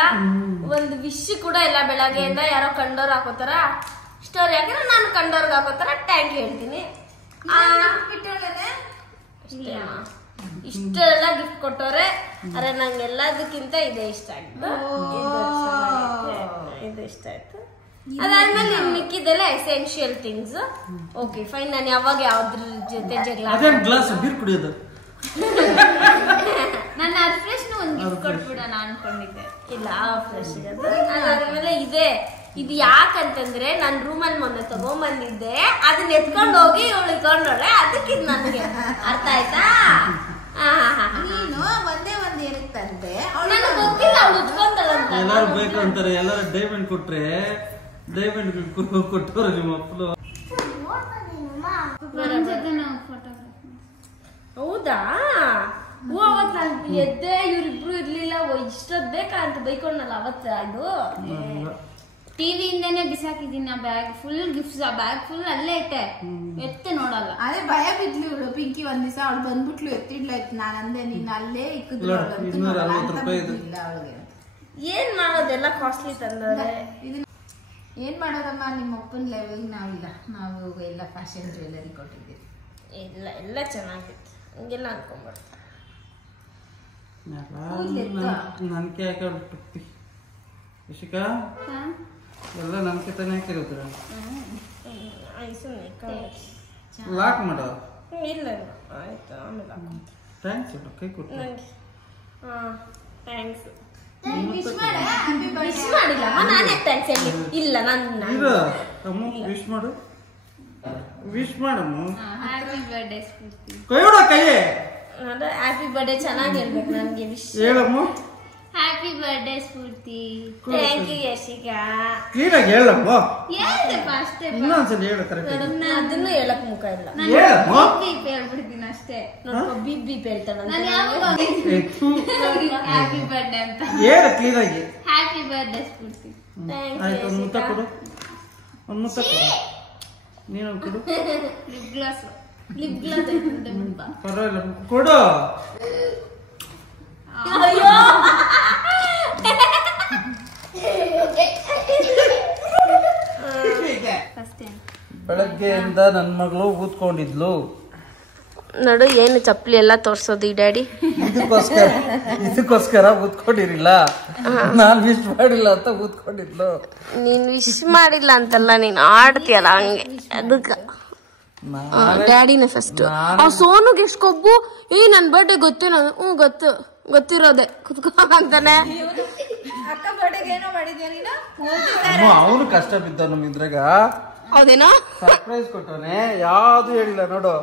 ಒಂದ್ ವಿಶ್ ಕೂಡ ಇಲ್ಲ. ಬೆಳಗ್ಗೆಯಿಂದ ಯಾರೋ ಕಂಡೋರ್ ಹಾಕೋತಾರ ಸ್ಟೋರಿ ಹಾಕಿದ್ರೆ ನಾನು ಕಂಡೋರ್ಗೆ ಹಾಕೋತಾರ ಟ್ಯಾಂಕ್ ಹೇಳ್ತೀನಿ. ಇಷ್ಟೆಲ್ಲ ಗಿಫ್ಟ್ ಕೊಟ್ಟವ್ರೆ. ಅರೆ ನಂಗೆ ಎಲ್ಲದಕ್ಕಿಂತ ಇದೆ ಇಷ್ಟ ಆಯ್ತು. ಇದು ಇಷ್ಟ ಆಯ್ತು. ಅದಾದ್ಮೇಲೆ ಮಿಕ್ಕಿದೆಲ್ಲ ಎಸೆನ್ಷಿಯಲ್ ಥಿಂಗ್ಸ್. Okay fine. ನಾನು ಯಾವಾಗ ಯಾವ್ದ್ರ ಜೊತೆ ಜಗಳ ನನ್ನ ಫ್ರೆಶ್ ಒಂದು ಗಿಫ್ಟ್ ಕೊಟ್ಬಿಡೋಣ ಅನ್ಕೊಂಡಿದ್ದೆ. ಇಲ್ಲ ಫ್ರೆಶ್ ಅದಾದ್ಮೇಲೆ ಇದು ಯಾಕಂತಂದ್ರೆ ನಾನು ರೂಮಲ್ಲಿ ಮೊನ್ನೆ ತಗೊಂಡ್ಬಂದಿದ್ದೆ, ಅದನ್ನ ಎತ್ಕೊಂಡು ಹೋಗಿ ಇವಳು ಇಟ್ಕೊಂಡೋಳೆ. ಅದಕ್ಕೆ ಇದು ನನಗೆ ಅರ್ಥ ಆಯ್ತಾ? ನೀನು ಒಂದೇ ಒಂದ್ ಏನಕ್ಕೆ ತಂದೆ ನನಗೆ ಗೊತ್ತಿಲ್ಲ ಅವಳು ಉತ್ಕೊಂಡದಂತ. ಎಲ್ಲಾರು ಬೇಕು ಅಂತಾರೆ. ಎಲ್ಲಾರು ಡೈಮಂಡ್ ಕೊಟ್ರೆ ಡೈಮಂಡ್ ಕೊಟ್ಟವ್ರ ನಿಮ್ಮ ಅಪ್ಪಲು. ಹೌದಾ? ಅವತ್ ನಾನು ಎದ್ದೆ, ಇವ್ರಿಬ್ರು ಇರ್ಲಿಲ್ಲ. ಇಷ್ಟೊದ್ ಬೇಕಾ ಅಂತ ಬೈಕೊಂಡಲ್ಲ ಅವತ್ತ. ಇದು ಟಿವಿಯಿಂದಾನೇ ಬಿಸಾಕಿದೀನಿ. ಆ ಬ್ಯಾಗ್ ಫುಲ್ ಗಿಫ್ಟ್ಸ್, ಆ ಬ್ಯಾಗ್ ಫುಲ್ ಅಲ್ಲೇ ಐತೆ, ಎತ್ತೆ ನೋಡಲ್ಲ. ಅದೇ ಭಯ ಬಿದ್ಲು ಇವಳು. ಪಿಂಕಿ ಒಂದ್ ದಿವಸ ಅವಳು ಬಂದ್ಬಿಟ್ಲು, ಎತ್ತಿಡ್ಲಾಯ್ತು. ನಾನು ಅಂದೆ ನೀನ್ ಅಲ್ಲೇ ಇಕ್ಕಿದ್ರು. ಏನ್ ಮಾಡೋದೆಲ್ಲ ಕಾಸ್ಟ್ಲಿ ತಂದವ್ರೆ. ಏನ್ ಮಾಡೋದಮ್ಮ, ನಿಮ್ಮ ಅಪ್ಪನ ಲೆವೆಲ್ ನಾವಿಲ್ಲ. ನಾವು ಎಲ್ಲ ಫ್ಯಾಷನ್ ಜ್ಯುವೆಲ್ಲರಿ ಕೊಟ್ಟಿದ್ದೀವಿ. ಎಲ್ಲ ಚೆನ್ನಾಗಿತ್ತು. ಹಂಗೆಲ್ಲ ಅನ್ಕೊಂಡ್ಬಾರ್ದು. ನನ್ಕೆ ಹಾಕಿ ಇಶಿಕಾ ಎಲ್ಲ ನನ್ಕೆ ತಾನೇ ಹಾಕಿರೋದ್ರ. ಲಾಕ್ ಮಾಡೋ. ಇಲ್ಲ ಆಯ್ತು, ಆಮೇಲೆ ಥ್ಯಾಂಕ್ಸ್ ಕೈ ಕೊಟ್ಟು. ಥ್ಯಾಂಕ್ಸ್. ವಿಶ್ ಮಾಡಿಲ್ಲ ನಾನೇ ಥ್ಯಾಂಕ್ಸ್ ಹೇಳಿ. ಇಲ್ಲ ನಾನು ವಿಶ್ ಮಾಡು. ವಿಶ್ ಮಾಡಮ್ಮ. Happy birthday Spoorthi. ಕೈಯೋಡ ಕೈಯೇ. ಹ್ಯಾಪಿ ಬರ್ಡೇ ಚೆನ್ನಾಗಿ ಹೇಳ್ಬೇಕು ನನಗೆ. ವಿಶ್ ಹೇಳಮ್ಮ. Happy birthday Spoorthi. Thank you Yashika. ಕ್ಲೀನಾಗಿ ಹೇಳಮ್ಮ. ಹೇಳ್ದಪ್ಪ ಅಷ್ಟೇ. ಇನ್ನೊಂದ್ಸಲ ಹೇಳು ಕರೆಕ್ಟ್. ಅದನ್ನು ಹೇಳಕ್ ಮುಖ ಇಲ್ಲ. ಹೇಳಮ್ಮ. ಬೀಪ್ ಹೇಳ್ಬಿಡ್ತೀನಿ ಅಷ್ಟೇ. ನೋಡ್ಕೊ ಬೀಪ್ ಬೀಪ್ ಹೇಳ್ತಾಳೆ. ನಾನು ಯಾವಾಗ ಹ್ಯಾಪಿ ಬರ್ಡೇ ಅಂತ ಹೇಳು ಕ್ಲೀನಾಗಿ. ಹ್ಯಾಪಿ ಬರ್ಡೇ ಸ್ಫೂರ್ತಿ. ಆಯ್ತು, ಒಂದು ಮುತ್ತ ಕೊಡು. ಒಂದು ಮುತ್ತ ಕೊಡು. ನೀನು ಕೊಡು. ಲಿಪ್ ಗ್ಲಾಸ್ ಪರವಾಗಿಲ್ಲ ಕೊಡು. ಅಯ್ಯೋ ಬೆಳಗ್ಗೆಯಿಂದ ನನ್ನ ಮಗಳು ಊದ್ಕೊಂಡಿದ್ಲು. ನೋಡು ಏನು ಚಪ್ಪಲಿ ಎಲ್ಲ ತೋರ್ಸೋದು ಈ ಡ್ಯಾಡಿ. ಇದಕ್ಕೋಸ್ಕರ ಊದ್ಕೊಂಡಿರಿಲ್ಲ. ನಾನ್ ವಿಶ್ ಮಾಡಿಲ್ಲ ಅಂತ ಊದ್ಕೊಂಡಿದ್ಲು. ನೀನ್ ವಿಶ್ ಮಾಡಿಲ್ಲ ಅಂತಲ್ಲ, ನೀನ್ ಆಡ್ತೀಯಲ್ಲ ಹಂಗೆ. ಅದಕ್ಕ ಡ್ಯಾಡಿನ ಫಸ್ಟ್. ಸೋನುಗೆ ಎಷ್ಟು ಕೊಬ್ಬು. ನನ್ ಬರ್ಡೇ ಗೊತ್ತೇನೋ? ಗೊತ್ತಿರೋದೆ ಕುತ್ಕೋ ಅಂತಾನೆ. ಅಕ್ಕ ಬರ್ಡೇಗೆ ಏನೋ ಮಾಡಿದ್ಯಾ ನೀನು? ಅವನು ಕಷ್ಟ ಬಿದ್ದ ನಮ್ ಇದ್ರಾಗ. ಹೌದೇನೋ? ಸರ್ಪ್ರೈಸ್ ಕೊಟ್ಟವನೆ, ಯಾವ್ದು ಹೇಳಿಲ್ಲ. ನೋಡು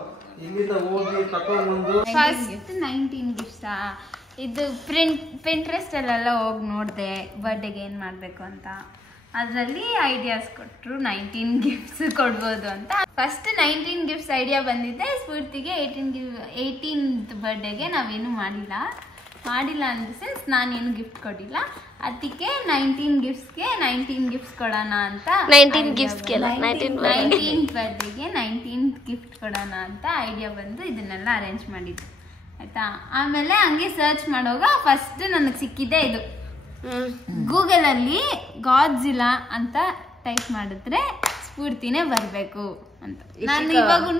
ಇಲ್ಲಿಂದ ಹೋಗಿ ತಕೊಂಡ್ಬಂದು ಫಸ್ಟ್ 19 ಗಿಫ್ಟ್ಸಾ. ಇದು ಪಿಂಟ್ರೆಸ್ಟ್ ಅಲ್ಲೆಲ್ಲ ಹೋಗಿ ನೋಡಿದೆ ಬರ್ಡೇಗೆ ಏನು ಮಾಡಬೇಕು ಅಂತ. ಅದರಲ್ಲಿ ಐಡಿಯಾಸ್ ಕೊಟ್ಟರು 19 ಗಿಫ್ಟ್ಸ್ ಕೊಡ್ಬೋದು ಅಂತ. ಫಸ್ಟ್ 19 ಗಿಫ್ಟ್ಸ್ ಐಡಿಯಾ ಬಂದಿದ್ದೆ ಸ್ಫೂರ್ತಿಗೆ. 18th ಬರ್ಡೇಗೆ ನಾವೇನು ಮಾಡಿಲ್ಲ ಇನ್ ದ ಸೆನ್ಸ್ ನಾನೇನು ಗಿಫ್ಟ್ ಕೊಟ್ಟಿಲ್ಲ. ಅದಕ್ಕೆ 19 ಗಿಫ್ಟ್ಸ್ ಕೊಡೋಣ ಅಂತ. 19th ಬರ್ಡೇಗೆ 19th ಗಿಫ್ಟ್ ಕೊಡೋಣ ಅಂತ ಐಡಿಯಾ ಬಂದು ಇದನ್ನೆಲ್ಲ ಅರೇಂಜ್ ಮಾಡಿದ್ದು ಆಯ್ತಾ. ಆಮೇಲೆ ಹಂಗೆ ಸರ್ಚ್ ಮಾಡುವಾಗ ಫಸ್ಟ್ ನನಗೆ ಸಿಕ್ಕಿದೆ ಇದು. ಗೂಗಲಲ್ಲಿ ಗಾಡ್ಜಿಲ್ಲಾ ಅಂತ ಟೈಪ್ ಮಾಡಿದ್ರೆ ಸ್ಫೂರ್ತಿನೇ ಬರಬೇಕು ಅಂತ. ನಾನು ಇವಾಗೂ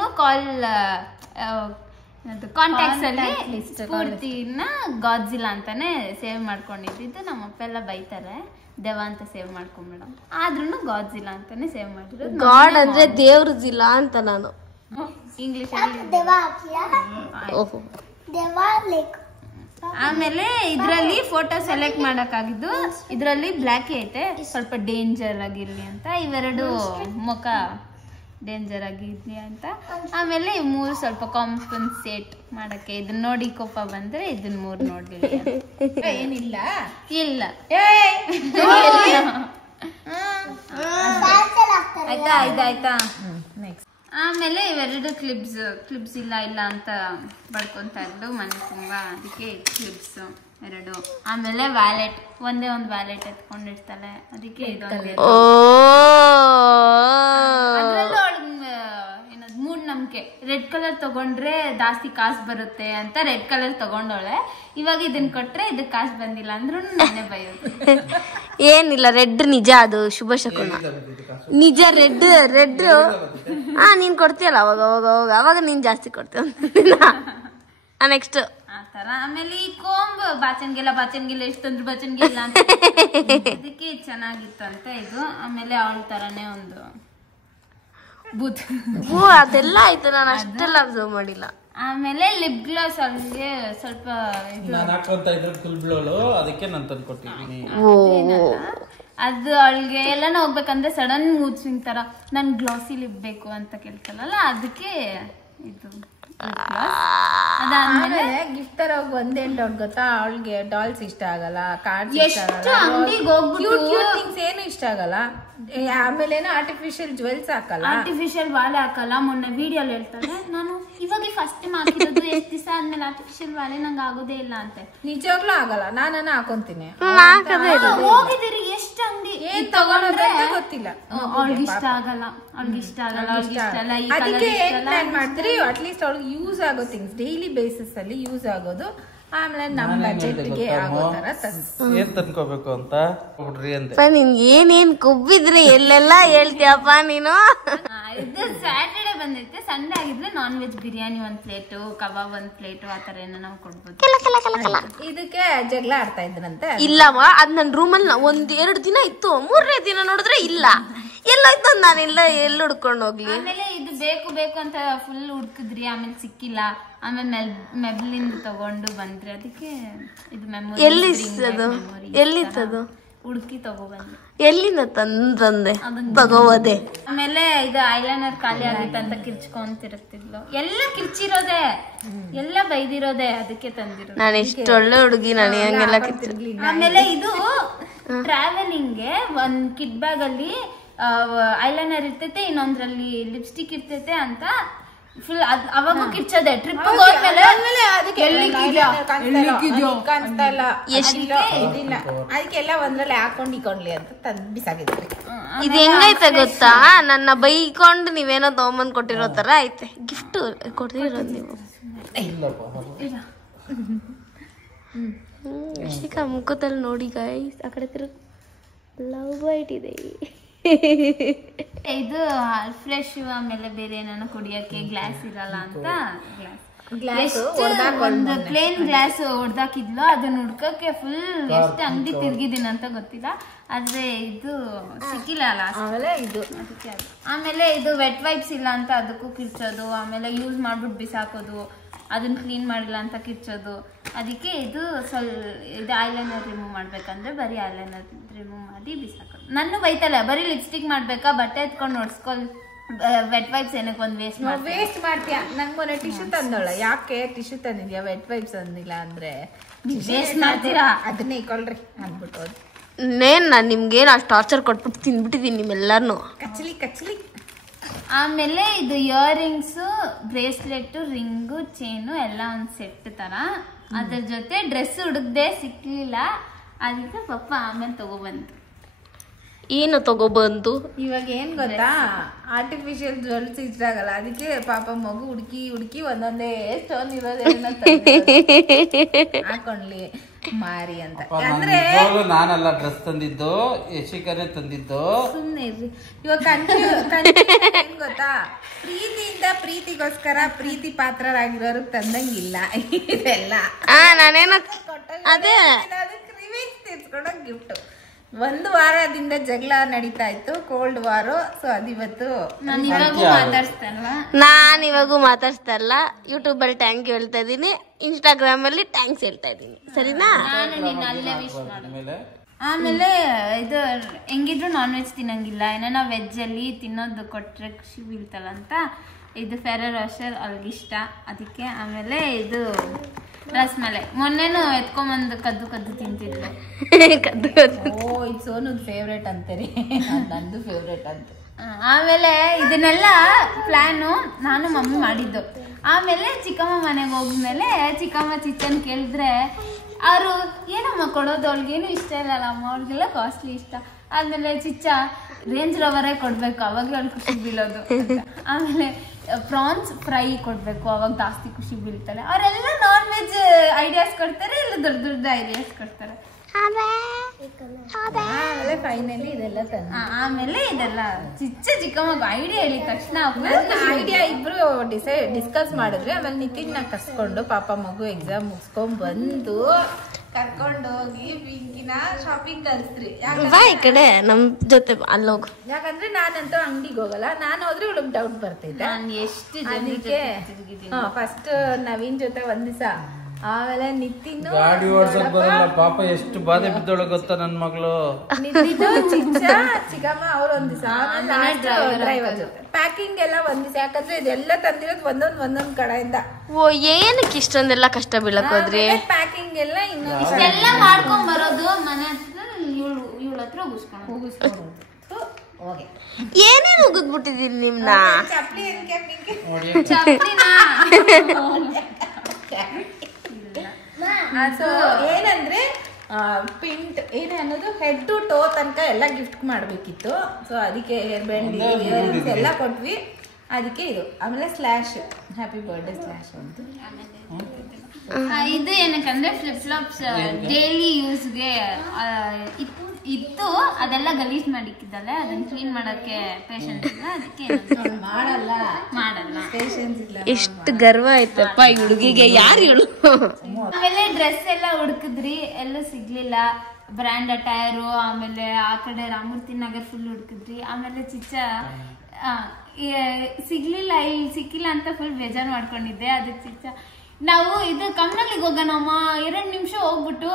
ಕಾಂಟ್ಯಾಕ್ಟ್ಸ್ ಅಲ್ಲಿ ಸ್ಫೂರ್ತಿನ ಗಾಡ್ಜಿಲ್ಲಾ ಅಂತಾನೆ ಸೇವ್ ಮಾಡ್ಕೊಂಡಿದ್ದು. ನಮ್ಮಪ್ಪ ಎಲ್ಲ ಬೈತಾರೆ ದೇವ ಅಂತ ಸೇವ್ ಮಾಡ್ಕೊಂಬೇಡ, ಆದ್ರೂ ಗಾಡ್ಜಿಲ್ಲಾ ಅಂತಾನೆ ಸೇವ್ ಮಾಡಿದ್ರು. ಗಾಡ್ ಅಂದ್ರೆ ದೇವ್ರ ಜಿಲ್ಲಾ ಅಂತ ನಾನು ಇಂಗ್ಲಿಷ್. ಆಮೇಲೆ ಇದ್ರಲ್ಲಿ ಫೋಟೋ ಸೆಲೆಕ್ಟ್ ಮಾಡಕ್ಕಾಗಿದ್ದು ಇದ್ರಲ್ಲಿ ಬ್ಲ್ಯಾಕ್ ಐತೆ, ಸ್ವಲ್ಪ ಡೇಂಜರ್ ಆಗಿರ್ಲಿ ಅಂತ. ಇವೆರಡು ಮುಖ ಡೇಂಜರ್ ಆಗಿರ್ಲಿ ಅಂತ. ಆಮೇಲೆ 3 ಸ್ವಲ್ಪ ಕಾಂಪನ್ಸೇಟ್ ಮಾಡಕ್ಕೆ. ಇದನ್ನ ನೋಡಿ ಕೋಪ ಬಂದ್ರೆ ಇದನ್ನ 3 ನೋಡ್ಲಿಲ್ಲ. ಏನಿಲ್ಲ ಇಲ್ಲ ಆಯ್ತಾ. ನೆಕ್ಸ್ಟ್ ಆಮೇಲೆ ಇವೆರಡು ಕ್ಲಿಪ್ಸ್ ಇಲ್ಲ ಅಂತ ಬಡ್ಕೊಂತ ಇದ್ದು ಮನೆ ತುಂಬಾ, ಅದಕ್ಕೆ ಕ್ಲಿಪ್ಸ್ ಎರಡು. ಆಮೇಲೆ ವ್ಯಾಲೆಟ್, ಒಂದೇ ಒಂದು ವ್ಯಾಲೆಟ್ ಎತ್ಕೊಂಡಿರ್ತಾಳೆ, ಅದಕ್ಕೆ ಇದೊಂದು. ಅದ್ರಲ್ಲೂ ಏನದು ಮೂಢನಂಬಿಕೆ, ರೆಡ್ ಕಲರ್ ತಗೊಂಡ್ರೆ ಜಾಸ್ತಿ ಕಾಸು ಬರುತ್ತೆ ಅಂತ ರೆಡ್ ಕಲರ್ ತಗೊಂಡವಳೆ. ಇವಾಗ ಇದನ್ನ ಕೊಟ್ರೆ ಇದಕ್ಕೆ ಕಾಸು ಬಂದಿಲ್ಲ ಅಂದ್ರೂ ನನ್ನೇ ಬೈಯೋದು. ಏನಿಲ್ಲ, ರೆಡ್ ನಿಜ, ಅದು ಶುಭ ಶಕುನ ನಿಜ. ರೆಡ್ ನೀನ್ ಕೊಡ್ತೀಯಲ್ಲ ಅವಾಗ ನೀನ್ ಜಾಸ್ತಿ ಕೊಡ್ತೀಯ ನೆಕ್ಸ್ಟ್ ಆತರ. ಆಮೇಲೆ ಈ ಕೋಂಬ್ ಬಾಚನ್ಗೆಲ್ಲ ಎಷ್ಟೊಂದು ಬಾಚನ್ಗೆಲ್ಲ ಅಂತ ಅದಕ್ಕೆ ಚೆನ್ನಾಗಿತ್ತು ಅಂತ ಇದು. ಆಮೇಲೆ ಅವಳ ತರಾನೇ ಒಂದು ಬೂತ್ ಅದೆಲ್ಲ ಆಯ್ತು, ನಾನು ಅಷ್ಟೆಲ್ಲ ಅಬ್ಸರ್ವ್ ಮಾಡಿಲ್ಲ. ಆಮೇಲೆ ಲಿಪ್ ಗ್ಲಾಸ್ ಅವ್ಳಿಗೆ ಸ್ವಲ್ಪ ನಾನು ಹಾಕೊಂತ ಇದ್ರೆ ಫುಲ್ ಬ್ಲೋಳು, ಅದಕ್ಕೆ ನಾನು ತಂದು ಕೊಟ್ಟಿದ್ದೀನಿ. ಅದು ಅವಳಿಗೆ ಎಲ್ಲಾನು ಹೋಗ್ಬೇಕಂದ್ರೆ ಸಡನ್ ಮೂಡ್ ಸ್ವಿಂಗ್ ತರ ನನ್ ಗ್ಲಾಸಿ ಲಿಪ್ ಬೇಕು ಅಂತ ಕೇಳ್ತಾಳಲ್ಲ, ಅದಕ್ಕೆ ಇದು ಅದಾದ್ಮೇಲೆ ಗಿಫ್ಟ್ ತರ ಒಂದೇನ್ ಡೌಟ್ ಗೊತ್ತಾ, ಅವಳಿಗೆ ಡಾಲ್ಸ್ ಇಷ್ಟ ಆಗಲ್ಲ, ಕಾರ್ಡ್ಸ್ ಇಷ್ಟ ಆಗಲ್ಲ, ಥಿಂಗ್ಸ್ ಏನು ಇಷ್ಟ ಆಗಲ್ಲ. ಆಮೇಲೆ ಏನೋ ಆರ್ಟಿಫಿಷಿಯಲ್ ಜ್ಯುವೆಲ್ಸ್ ಹಾಕಲ್ಲ, ಆರ್ಟಿಫಿಷಿಯಲ್ ವಾಲೆ ಹಾಕಲ್ಲ. ಮೊನ್ನೆ ವಿಡಿಯೋಲಿ ಹೇಳ್ತಾಳೆ, ನಾನು ಇವಾಗ ಫಸ್ಟ್ ಟೈಮ್ ಹಾಕಿರೋದು ಎಷ್ಟು ದಿವಸ ಆದ್ಮೇಲೆ ಆರ್ಟಿಫಿಷಿಯಲ್ ವಾಲೆ ನಂಗೆ ಆಗೋದೇ ಇಲ್ಲ ಅಂತ. ನಿಜವಾಗ್ಲೂ ಆಗಲ್ಲ, ನಾನು ಹಾಕೊಂತೀನಿ. ಹೋಗಿದ್ದೀರಿ ಎಷ್ಟು ಅಂಗಡಿ ಏನ್ ತಗೊಂಡ್ರೆ ಗೊತ್ತಿಲ್ಲ, ಅವ್ಳಿಗೆ ಇಷ್ಟ ಆಗಲ್ಲ, ಅವ್ಳಿಗೆ ಇಷ್ಟ ಆಗಲ್ಲ. ಅದಕ್ಕೆ ಏನ್ ಪ್ಲಾನ್ ಮಾಡ್ತೀರಿ, ಅಟ್ಲೀಸ್ಟ್ ಅವ್ಳಿಗೆ ಯೂಸ್ ಆಗೋ ಥಿಂಗ್ಸ್ ಡೈಲಿ ಬೇಸಿಸ್ ಅಲ್ಲಿ ಯೂಸ್ ಆಗೋದು. ಆಮೇಲೆ ನಮ್ ಬಜೆಟ್ಗೆ ಆಗೋ ತರ ಏನ್ ತಂದ್ಕೋಬೇಕು ಅಂತ ಹುಡ್ರಿ ಅಂತ. ನಿನ್ಗೆ ಏನೇನ್ ಕೊಬ್ಬಿದ್ರೆ ಎಲ್ಲೆಲ್ಲ ಹೇಳ್ತೀಯಪ್ಪ ನೀನು. ಇದು ಸ್ಯಾಟರ್ಡೆ ಬಂದೈತೆ, ಸಂಡೇ ಆಗಿದ್ರೆ ನಾನ್ ವೆಜ್ ಬಿರಿಯಾನಿ 1 ಪ್ಲೇಟು, ಕಬಾಬ್ 1 ಪ್ಲೇಟು, ಆತರ ಏನೋ ನಾವು ಕೊಡ್ಬೋದು. ಇದಕ್ಕೆ ಜಗಳ ಆಡ್ತಾ ಇದ್ರಂತೆ. ಇಲ್ಲವ, ಅದ್ ನನ್ ರೂಮಲ್ಲಿ 1-2 ದಿನ ಇತ್ತು, 3ನೇ ದಿನ ನೋಡಿದ್ರೆ ಇಲ್ಲ. ಎಲ್ಲೋಯ್ತು ನಾನೆಲ್ಲ ಎಲ್ಲಿ ಹುಡ್ಕೊಂಡು ಹೋಗ್ಲಿ. ಆಮೇಲೆ ಇದು ಬೇಕು ಅಂತ ಫುಲ್ ಹುಡ್ಕಿದ್ರಿ, ಆಮೇಲೆ ಸಿಕ್ಕಿಲ್ಲ. ಆಮೇಲೆ ಮೆಬ್ಲಿಂದ ತಗೊಂಡು ಬಂದ್ರಿ, ಅದಕ್ಕೆ ಇದು ಮೆಮೊರಿ. ಎಲ್ಲಿತ್ತದು ಹುಡುಕಿ ತಗೊಬಂದೆ. ಎಲ್ಲಿಂದ ತಂದೆ ತಗೋದೆ. ಆಮೇಲೆ ಇದು ಐಲೈನರ್ ಖಾಲಿ ಆಗಿತ್ತು ಅಂತ ಕಿರ್ಚ್ಕೊಂತಿರ್ತಿದ್ಲು. ಎಲ್ಲ ಕಿರ್ಚಿರೋದೆ, ಎಲ್ಲ ಬೈದಿರೋದೆ, ಅದಕ್ಕೆ ತಂದಿರೋದು. ನಾನು ಎಷ್ಟು ಒಳ್ಳೆ ಹುಡುಗಿ, ನಾನು ಹಂಗೆಲ್ಲ ಕಿರ್ಚಿರ್ಲಿ. ಆಮೇಲೆ ಇದು ಟ್ರಾವೆಲಿಂಗ್ಗೆ ಒಂದ್ ಕಿಟ್ ಬ್ಯಾಗ್ ಅಲ್ಲಿ ಐಲೈನರ್ ಇರ್ತೈತೆ, ಇನ್ನೊಂದ್ರಲ್ಲಿ ಲಿಪ್ಸ್ಟಿಕ್ ಇರ್ತೈತೆ ಅಂತ ಫುಲ್ ಅವಾಗ ಕಿರ್ಚೋದೆ. ಟ್ರಿಪ್ ಹೋದ್ಮೇಲೆ ಅದಕ್ಕೆಲ್ಲ ಒಂದ್ರಲ್ಲಿ ಹಾಕೊಂಡಿಕೊಂಡ್ಲಿ ಅಂತ ತಂದ್ ಬಿಸಾಕಿದ್ರಿ. ಇದು ಹೆಂಗೈತೆ ಗೊತ್ತಾ, ನನ್ನ ಬೈಕೊಂಡು ನೀವೇನೋ ತಗೊಂಬಂದ್ ಕೊಟ್ಟಿರೋ ತರ ಐತೆ. ಗಿಫ್ಟ್ ಕೊಟ್ಟಿರೋದು ನೀವು. ಯಶಿಕಾ ಮುಖದಲ್ಲಿ ನೋಡಿ ಗೈಸ್, ಆ ಕಡೆ ತಿರುಗಿ ಲವ್ ಬೈಟ್ ಇದೆ. ಇದು ಫ್ರೆಶ್. ಆಮೇಲೆ ಬೇರೆ ಏನಾನ ಕುಡಿಯಕ್ಕೆ ಗ್ಲಾಸ್ ಇರಲ್ಲ ಅಂತ ಒಂದು ಪ್ಲೇನ್ ಗ್ಲಾಸ್ ಹೊಡ್ದಾಕಿದ್ಲು. ಅದನ್ನ ಹುಡ್ಕಕ್ಕೆ ಫುಲ್ ಎಷ್ಟು ಅಂಗಡಿ ತಿರ್ಗಿದೀನಿ ಅಂತ ಗೊತ್ತಿಲ್ಲ, ಆದ್ರೆ ಇದು ಸಿಕ್ಕಿಲ್ಲ ಅಲ್ಲ. ಆಮೇಲೆ ಇದು ಅದಕ್ಕೆ ಆಮೇಲೆ ಇದು ವೆಟ್ ವೈಪ್ಸ್ ಇಲ್ಲ ಅಂತ ಅದಕ್ಕೂ ಕಿರ್ಚೋದು. ಆಮೇಲೆ ಯೂಸ್ ಮಾಡ್ಬಿಟ್ಟು ಬಿಸಾಕೋದು, ಅದನ್ನ ಕ್ಲೀನ್ ಮಾಡಿಲ್ಲ ಅಂತ ಕಿರ್ಚೋದು. ಅದಕ್ಕೆ ಇದು ಇದು ಐಲೈನರ್ ರಿಮೂವ್ ಮಾಡ್ಬೇಕಂದ್ರೆ ಬರೀ ಐಲೈನರ್ ರಿಮೂವ್ ಮಾಡಿ ಬಿಸಾಕೋದು. ನನ್ನ ಬೈತಲ್ಲ, ಬರೀ ಲಿಪ್ಸ್ಟಿಕ್ ಮಾಡ್ಬೇಕಾ, ಬಟ್ಟೆ ಎತ್ಕೊಂಡು ನೋಡ್ಸ್ಕೊಳ್, ವೆಟ್ ವೈಪ್ಸ್ ಏನಕ್ಕೆ ಒಂದು ವೇಸ್ಟ್ ಮಾಡ್ತೀಯ. ನಂಗೆ ಮೊನ್ನೆ ಟಿಶ್ಯೂ ತಂದೋಳ, ಯಾಕೆ ಟಿಶ್ಯೂ ತಂದಿದ್ಯಾ ವೆಟ್ ವೈಪ್ಸ್ ಅಂದಿಲ್ಲ ಅಂದ್ರೆ ವೇಸ್ಟ್ ಮಾಡ್ತೀರಾ, ಅದನ್ನೇ ಇಕೊಳ್ರಿ ಅಂದ್ಬಿಟ್ಟು. ನಾನು ನಿಮ್ಗೇನು ಅಷ್ಟು ಟಾರ್ಚರ್ ಕೊಟ್ಬಿಟ್ಟು ತಿಂದ್ಬಿಟ್ಟಿದ್ದೀನಿ ನಿಮ್ಮೆಲ್ಲರೂ. ಕಚ್ಚಲಿ. ಆಮೇಲೆ ಇದು ಇಯರಿಂಗ್ಸ್, ಬ್ರೇಸ್ಲೆಟ್, ರಿಂಗು, ಚೈನು ಎಲ್ಲ ಒಂದು ಸೆಟ್ ತರ. ಅದ್ರ ಜೊತೆ ಡ್ರೆಸ್ ಹುಡುಕ್ದೆ, ಸಿಕ್ಲಿಲ್ಲ. ಅದಕ್ಕೆ ಪಪ್ಪ ಆಮೇಲೆ ತಗೊಬಂತು. ಏನು ತಗೊಬಂತು? ಇವಾಗ ಏನ್ ಗೊತ್ತಾ, ಆರ್ಟಿಫಿಷಿಯಲ್ ಜ್ಯುವೆಲ್ಸ್ ಇಷ್ಟ ಆಗಲ್ಲ, ಅದಕ್ಕೆ ಪಾಪ ಮಗು ಹುಡುಕಿ ಒಂದೊಂದೇ ಸ್ಟೋನ್ ಇರೋದೇನ ಹಾಕೊಂಡ್ಲಿ ಮಾರಿ ಅಂತ. ಅಂದ್ರೆ ನಾನಲ್ಲ ಡ್ರೆಸ್ ತಂದಿದ್ದು, ಯಶಿಕಾನೇ ತಂದಿದ್ದು. ಸುಮ್ನೆ ಇರ್ರಿ. ಇವಾಗ ಏನ್ ಗೊತ್ತಾ, ಪ್ರೀತಿಯಿಂದ ಪ್ರೀತಿಗೋಸ್ಕರ ಪ್ರೀತಿ ಪಾತ್ರರಾಗಿರೋರು ತಂದಂಗಿಲ್ಲ ಇದೆಲ್ಲ. ನಾನೇನ ಅದೇ ರಿವೆಂಜ್ ತೀರ್ಸ್ಕೊಡೋ ಗಿಫ್ಟ್. 1 ವಾರದಿಂದ ಜಗಳ ನಡೀತಾ ಇತ್ತು, ಕೋಲ್ಡ್ ವಾರ್. ಸೊ ಅದಿವತ್ತು ನಾನು ಇವಾಗೂ ಮಾತಾಡ್ಸ್ತಾ ಇಲ್ಲ. ಯೂಟ್ಯೂಬ್ ಅಲ್ಲಿ ಥ್ಯಾಂಕ್ ಯು ಹೇಳ್ತಾ ಇದೀನಿ, ಇನ್ಸ್ಟಾಗ್ರಾಮ್ ಅಲ್ಲಿ ಥ್ಯಾಂಕ್ಸ್ ಹೇಳ್ತಾ ಇದೀನಿ, ಸರಿನಾ? ಆಮೇಲೆ ಇದು ಹೆಂಗಿದ್ರು ನಾನ್ ವೆಜ್ ತಿನ್ನಂಗಿಲ್ಲ, ಏನಾನ ವೆಜ್ ಅಲ್ಲಿ ತಿನ್ನೋದು ಕೊಟ್ರೆ ಖುಷಿ ಬೀಳ್ತಲ್ಲ ಅಂತ ಇದು ಫೆರರ್ ರೋಷರ್ ಅವ್ಳಿಗಿಷ್ಟ, ಅದಕ್ಕೆ. ಆಮೇಲೆ ಇದು ರಸ್ಮಲೈ, ಮೊನ್ನೆನು ಎತ್ಕೊಂಬಂದು ಕದ್ದು ತಿಂತಿದ್ಲು. ಓ, ಇದು ಸೋನುದ್ ಫೇವ್ರೇಟ್ ಅಂತೀರಿ, ನಂದು ಫೇವ್ರೇಟ್ ಅಂತ. ಆಮೇಲೆ ಇದನ್ನೆಲ್ಲ ಪ್ಲಾನು ನಾನು ಮಮ್ಮಿ ಮಾಡಿದ್ದು. ಆಮೇಲೆ ಚಿಕ್ಕಮ್ಮ ಮನೆಗೆ ಹೋದ್ಮೇಲೆ ಚಿಕ್ಕಮ್ಮ ಚಿಚ್ಚನ್ ಕೇಳಿದ್ರೆ ಅವರು ಏನಮ್ಮ ಕೊಡೋದು, ಅವ್ಳಿಗೇನು ಇಷ್ಟ ಇಲ್ಲಲ್ಲ ಅಮ್ಮ, ಅವ್ಳಿಗೆಲ್ಲ ಕಾಸ್ಟ್ಲಿ ಇಷ್ಟ. ಆಮೇಲೆ ಚಿಚ್ಚ ರೇಂಜ್ ರೋವರೇ ಕೊಡ್ಬೇಕು, ಅವಾಗ ಅವ್ಳು ಖುಷಿ ಬೀಳೋದು. ಆಮೇಲೆ ಪ್ರಾನ್ಸ್ ಫ್ರೈ ಕೊಡ್ಬೇಕು, ಅವಾಗ ಜಾಸ್ತಿ ಖುಷಿ ಬೀಳ್ತಾರೆ. ಅವರೆಲ್ಲ ನಾನ್ ವೆಜ್ ಐಡಿಯಾಸ್ ಕೊಡ್ತಾರೆ, ಇಲ್ಲ ದೊಡ್ಡ ದೊಡ್ಡ ಐಡಿಯಾಸ್ ಕೊಡ್ತಾರೆ. ಆಮೇಲೆ ಫೈನಲಿ ಇದೆಲ್ಲ ಆಮೇಲೆ ಇದೆಲ್ಲ ಚಿಕ್ಕಮ್ಮ ಐಡಿಯಾ ಹೇಳಿದ ತಕ್ಷಣ ಐಡಿಯಾ ಇಬ್ರು ಡಿಸ್ಕಸ್ ಮಾಡಿದ್ರಿ. ಆಮೇಲೆ ನಿತಿನ್ ಕರ್ಸ್ಕೊಂಡು ಪಾಪ ಮಗು ಎಕ್ಸಾಮ್ ಮುಗಿಸ್ಕೊಂಡ್ ಬಂದು ಕರ್ಕೊಂಡು ಹೋಗಿ ಪಿಂಕಿನ ಶಾಪಿಂಗ್ ಕಳಿಸ್ರಿ. ಈ ಕಡೆ ನಮ್ ಜೊತೆ ಅಲ್ಲೋಗು. ಯಾಕಂದ್ರೆ ನಾನಂತೂ ಅಂಗಡಿಗೆ ಹೋಗಲ್ಲ, ನಾನು ಹೋದ್ರೆ ಇವಳಿಗೆ ಡೌಟ್ ಬರ್ತಿದ್ದೆ. ಎಷ್ಟು ಅದಕ್ಕೆ ಫಸ್ಟ್ ನವೀನ್ ಜೊತೆ ಒಂದ್ ದಿವಸ, ಆಮೇಲೆ ನಿತಿನ್ ಗಾಡಿ ಓಡ್ಸಕ್ ಬರಲ್ಲ ಪಾಪ, ಎಷ್ಟು ಬಾಧೆ ಬಿದ್ದೋಳ ಗೊತ್ತಾ ನನ್ ಮಗಳು. ಚಿಕ್ಕಮ್ಮ ಅವ್ರ ಒಂದ್ ದಿವಸ, ಡ್ರೈವರ್ ಜೊತೆ ಪ್ಯಾಕಿಂಗ್ ಎಲ್ಲ ಒಂದ್ ದಿವಸ. ಯಾಕಂದ್ರೆ ಇದೆಲ್ಲ ತಂದಿರೋದು ಒಂದೊಂದ್ ಕಡೆಯಿಂದ. ಓ ಏನಕ್ಕೆ ಇಷ್ಟೊಂದೆಲ್ಲ ಕಷ್ಟ ಬೀಳಕ್ ಹೋದ್ರಿ? ಪ್ಯಾಕಿಂಗ್ ಎಲ್ಲ ಇಷ್ಟೆಲ್ಲ ಮಾಡ್ಕೊಂಡ್ ಬರೋದು ಮನೆ ಹತ್ರ, ಇವಳ ಹತ್ರ ಹೋಗಿಸ್ಕೊಂಡು ಹೋಗಿ ಏನೇನು ಉಗಿದ್ಬಿಟ್ಟಿದೀನಿ ನಿಮ್ನ? ಚಪ್ಲಿ ಏನಂದ್ರೆ ಪಿಂಟ್ ಏನೇ ಅನ್ನೋದು ಹೆಡ್ ಟು ಟೋ ತನಕ ಎಲ್ಲ ಗಿಫ್ಟ್ ಮಾಡ್ಬೇಕಿತ್ತು. ಸೊ ಅದಕ್ಕೆ ಬ್ಯಾಂಡ್ ಎಲ್ಲ ಕೊಟ್ವಿ. ಅದಕ್ಕೆ ಇದು. ಆಮೇಲೆ ಸ್ಲ್ಯಾಶ್, ಹ್ಯಾಪಿ ಬರ್ಡೇ ಸ್ಲ್ಯಾಶ್ ಅಂತ. ಇದು ಏನಕ್ಕಂದ್ರೆ ಫ್ಲಿಪ್ ಫ್ಲಾಪ್ಸ್ ಡೈಲಿ ಯೂಸ್ಗೆ ಇತ್ತು, ಅದೆಲ್ಲ ಗಲೀಜ್ ಮಾಡಿಕ್ಕಿದ್ದಲ್ಲ, ಅದನ್ನ ಕ್ಲೀನ್ ಮಾಡಕ್ಕೆ ಪೇಷನ್ಸ್ ಇಲ್ಲ, ಅದಕ್ಕೆ ಮಾಡಲ್ಲ ಪೇಷನ್ಸ್ ಇಲ್ಲ. ಎಷ್ಟು ಗರ್ವ ಆಯ್ತಪ್ಪ ಈ ಹುಡುಗಿಗೆ. ಯಾರು ಹೇಳು? ಆಮೇಲೆ ಡ್ರೆಸ್ ಎಲ್ಲ ಹುಡುಕಿದ್ರಿ, ಎಲ್ಲೂ ಸಿಗ್ಲಿಲ್ಲ. ಬ್ರ್ಯಾಂಡ್ ಅಟೈರು, ಆಮೇಲೆ ಆ ಕಡೆ ರಾಮೂರ್ತಿ ನಗರ್ ಫುಲ್ ಹುಡುಕಿದ್ರಿ. ಆಮೇಲೆ ಚಿಚ್ಚ ಸಿಗ್ಲಿಲ್ಲ, ಇಲ್ಲಿ ಸಿಕ್ಕಿಲ್ಲ ಅಂತ ಫುಲ್ ಬೇಜಾರು ಮಾಡ್ಕೊಂಡಿದ್ದೆ. ಅದಕ್ಕೆ ಚಿಚ್ಚ ನಾವು ಇದು ಕಮ್ಮನಲ್ಲಿಗೆ ಹೋಗೋಣಮ್ಮ, 2 ನಿಮಿಷ ಹೋಗ್ಬಿಟ್ಟು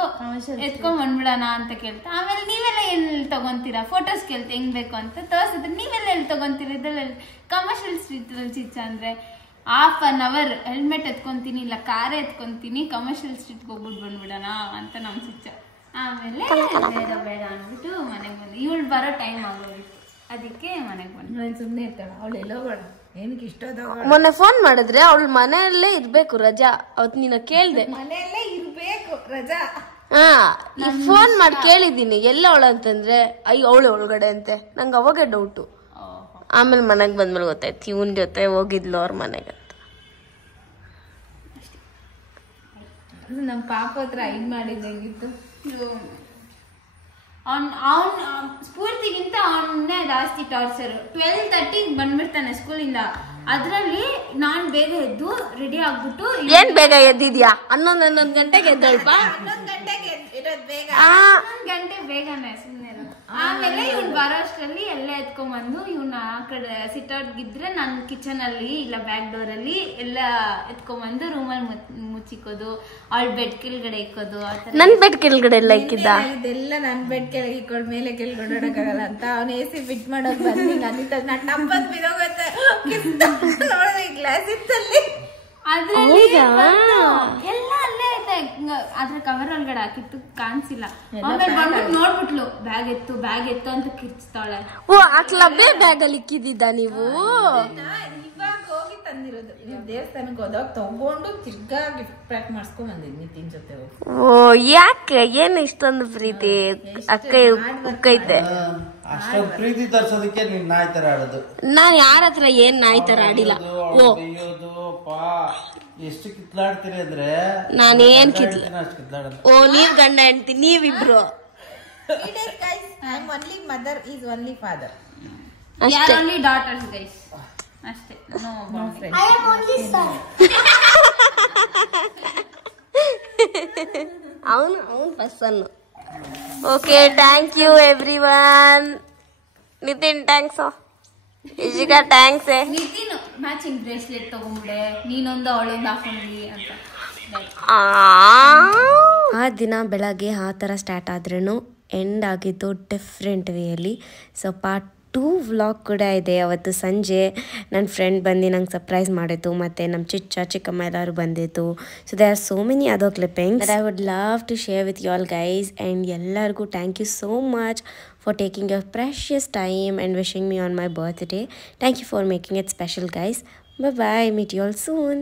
ಎತ್ಕೊಂಡ್ ಬಂದ್ಬಿಡೋಣ ಅಂತ ಕೇಳ್ತಾ. ಆಮೇಲೆ ನೀವೆಲ್ಲ ಎಲ್ಲಿ ತಗೊಂತೀರಾ, ಫೋಟೋಸ್ ಕೇಳ್ತಾ ಹೆಂಗ್ ಬೇಕು ಅಂತ ತೋರ್ಸಿದ್ರೆ, ನೀವೆಲ್ಲ ಎಲ್ಲಿ ತಗೊಂತೀರಾ, ಇದೆಲ್ಲ ಕಮರ್ಷಿಯಲ್ ಸ್ಟ್ರೀಟ್ ಚಿಚ್ಚ ಅಂದ್ರೆ ½ ಹೆಲ್ಮೆಟ್ ಎತ್ಕೊಂತೀನಿ, ಇಲ್ಲ ಕಾರೇ ಎತ್ಕೊಂತೀನಿ, ಕಮರ್ಷಿಯಲ್ ಸ್ಟ್ರೀಟ್ಗೆ ಹೋಗ್ಬಿಟ್ಟು ಬಂದ್ಬಿಡೋಣ ಅಂತ ನಮ್ ಚಿಚ್ಚ. ಆಮೇಲೆ ಬೇಡ ಅಂದ್ಬಿಟ್ಟು ಮನೆಗೆ ಬಂದು, ಇವಳು ಬರೋ ಟೈಮ್ ಆಗೋಗಿತ್ತು, ಅದಕ್ಕೆ ಮನೆಗೆ ಬಂದು ಸುಮ್ಮನೆ ಇರ್ತಾಳ. ಅವಳು ಎಲ್ಲೋ ಬೇಡ, ಏನಕ್ಕೆ ಇಷ್ಟ ಮೊನ್ನೆ ಫೋನ್ ಮಾಡಿದ್ರೆ ಅವಳು ಮನೆಯಲ್ಲೇ ಇರ್ಬೇಕು ರಜಾ. ಅವತ್ ನೀನ ಕೇಳ್ದೆ, ಮನೆಯಲ್ಲೇ ಇರ್ಬೇಕು ರಜಾ. ಫೋನ್ ಮಾಡಿ ಕೇಳಿದೀನಿ ಎಲ್ಲ ಅವಳ ಅಂತಂದ್ರೆ ಅಯ್ಯೋ ಅವಳು ಒಳಗಡೆ ಅಂತೆ. ನಂಗೆ ಅವಾಗೆ ಡೌಟು. ಆಮೇಲೆ ಮನೆಗ್ ಬಂದ್ಮೇಲೆ ಗೊತ್ತಾಯ್ತು ಇವನ್ ಜೊತೆ ಹೋಗಿದ್ಲು ಅವ್ರ ಮನೆಗೆ ಅಂತ. ನಮ್ ಪಾಪ ಹತ್ರ ಐಡ್ ಮಾಡಿದಂಗಿತ್ತು. ಅವ್ನ್ ಸ್ಫೂರ್ತಿಗಿಂತ ಅವನ್ನೇ ಜಾಸ್ತಿ ಟಾರ್ಚರ್. 12:30 ಬಂದ್ಬಿಡ್ತಾನೆ ಸ್ಕೂಲಿಂದ. ಅದ್ರಲ್ಲಿ ನಾನ್ ಬೇಗ ಎದ್ದು ರೆಡಿ ಆಗ್ಬಿಟ್ಟು, ಏನ್ ಬೇಗ ಎದ್ದಿದ್ಯಾ? 11 ಗಂಟೆಗೆ ಎದ್ದಲ್ಪ. 11 ಗಂಟೆಗೆ ಇರೋದ್ ಬೇಗ, 11 ಗಂಟೆ ಬೇಗನೆ ಸುಮ್ನೆ. ಆಮೇಲೆ ಇವ್ನ್ ಬರೋ ಅಷ್ಟರಲ್ಲಿ ಎಲ್ಲ ಎತ್ಕೊಂಡ್ಬಂದು ಇವ್ನ ಆ ಕಡೆ ಸಿಟ್ಟಾಡ್ಗಿದ್ರೆ ನಾನು ಕಿಚನ್ ಅಲ್ಲಿ ಇಲ್ಲ ಬ್ಯಾಕ್ ಡೋರ್ ಅಲ್ಲಿ ಎಲ್ಲ ಎತ್ಕೊಂಡ್ಬಂದು ರೂಮಲ್ಲಿ ಮುಚ್ಚಿಕೋದು, ಅವಳ ಬೆಡ್ ಕೆಳಗಡೆ ಇಕ್ಕೋದು. ನನ್ ಬೆಡ್ ಕೆಳಗಡೆ ಎಲ್ಲ ಇಕ್ಕಿದ್ದ. ಇದೆಲ್ಲ ನನ್ ಬೆಡ್ ಕೆಳಗೆ ಇಕ್ಕೊಂಡ್ ಮೇಲೆ ಕೆಳಗಡೆ ಓಡಾಡಕ್ಕಾಗಲ್ಲ ಅಂತ ಅವ್ನ AC ಫಿಟ್ ಮಾಡೋಕ್ ಬಂದಿ. ನನ್ನ ಟಪ್ಪದ್ ಬಿದೋಗತ್ತೆ ನೋಡಿದ್ರೆ ಗ್ಲಾಸ್ ಇತ್ತಲ್ಲಿ. ಅದ್ರಲ್ಲಿ ಎಲ್ಲ ಅಲ್ಲೇ ಐತೆ, ಅದ್ರ ಕವರ್ ಒಳಗಡೆ ಹಾಕಿತ್ತು ಕಾಣಿಸಿಲ್ಲ. ಆಮೇಲೆ ಬಂದ್ಬಿಟ್ಟು ನೋಡ್ಬಿಟ್ಲು, ಬ್ಯಾಗ್ ಎತ್ತು ಅಂತ ಕಿರ್ಚ್ತಾಳೆ. ಓ ಆ ಕ್ಲಬ್ಬೇ ಬ್ಯಾಗ್ ಅಲ್ಲಿ ಇಕ್ಕಿದ್ದ ನೀವು? ಇವಾಗ ಹೋಗಿ ತಂದಿರೋದು. ನೀವು ದೇವಸ್ಥಾನಕ್ಕೆ ಹೋದಾಗ ತಗೊಂಡು ತಿರ್ಗಾ ಗಿಫ್ಟ್ ಪ್ಯಾಕ್ ಮಾಡಿಸ್ಕೊಂಡ್ ಬಂದಿದ್ ನಿತಿನ್ ಜೊತೆ ಹೋಗಿ. ಓ ಯಾಕೆ ಏನು ಇಷ್ಟೊಂದು ಪ್ರೀತಿ ಅಕ್ಕ ಉಕ್ಕೈತೆ? ಅಷ್ಟೊಂದು ಪ್ರೀತಿ ತರ್ಸೋದಕ್ಕೆ ನೀನ್ ನಾಯಿ ತರ ಆಡೋದು. ನಾನ್ ಯಾರ ಹತ್ರ ಏನ್ ನಾಯಿ ತರ ಆಡಿಲ್ಲ. ಓ ಎಷ್ಟು ಕಿತ್ಲಾಡ್ತೀರಿ ಅಂದ್ರೆ ನಾನೇನ್ ಅಷ್ಟು ಕಿತ್ಲಾಡೋದು. ಓ ನೀವ್ ಗಂಡ ಹೆಂಡ್ತಿ ನೀವಿಬ್ರು only mother is only father. ಅಷ್ಟೇ, only daughters guys ಅಷ್ಟೇ. No friends. I am only son. ಅವನು person. Okay thank you everyone. Nitin thanks, ಇಜಿಕಾ ಥ್ಯಾಂಕ್ಸ್. ನಿತಿನ್ ಮ್ಯಾಚಿಂಗ್ ಬ್ರೇಸ್ಲೆಟ್ ತಗೊಂಡ್ಬಿಡೆ, ನೀನೊಂದು ಅವಳೊಂದು ಹಾಕೊಂಡಿ ಅಂತ. ಆ ದಿನ ಬೆಳಗ್ಗೆ ಆ ಥರ ಸ್ಟಾರ್ಟ್ ಆದ್ರೂ ಎಂಡ್ ಆಗಿದ್ದು ಡಿಫ್ರೆಂಟ್ ವೇಯಲ್ಲಿ. ಸೊ ಪಾರ್ಟ್ 2 ವ್ಲಾಗ್ ಕೂಡ ಇದೆ. ಅವತ್ತು ಸಂಜೆ ನನ್ನ ಫ್ರೆಂಡ್ ಬಂದು ನಂಗೆ ಸರ್ಪ್ರೈಸ್ ಮಾಡಿತ್ತು, ಮತ್ತು ನಮ್ಮ ಚಿಕ್ಕಮ್ಮ ಎಲ್ಲರೂ ಬಂದಿತ್ತು. So they are so many other clippings that I would love to share with you all guys. And ಎಲ್ಲರಿಗೂ thank you so much for taking your precious time and wishing me on my birthday. Thank you for making it special, guys. Bye bye, meet you all soon.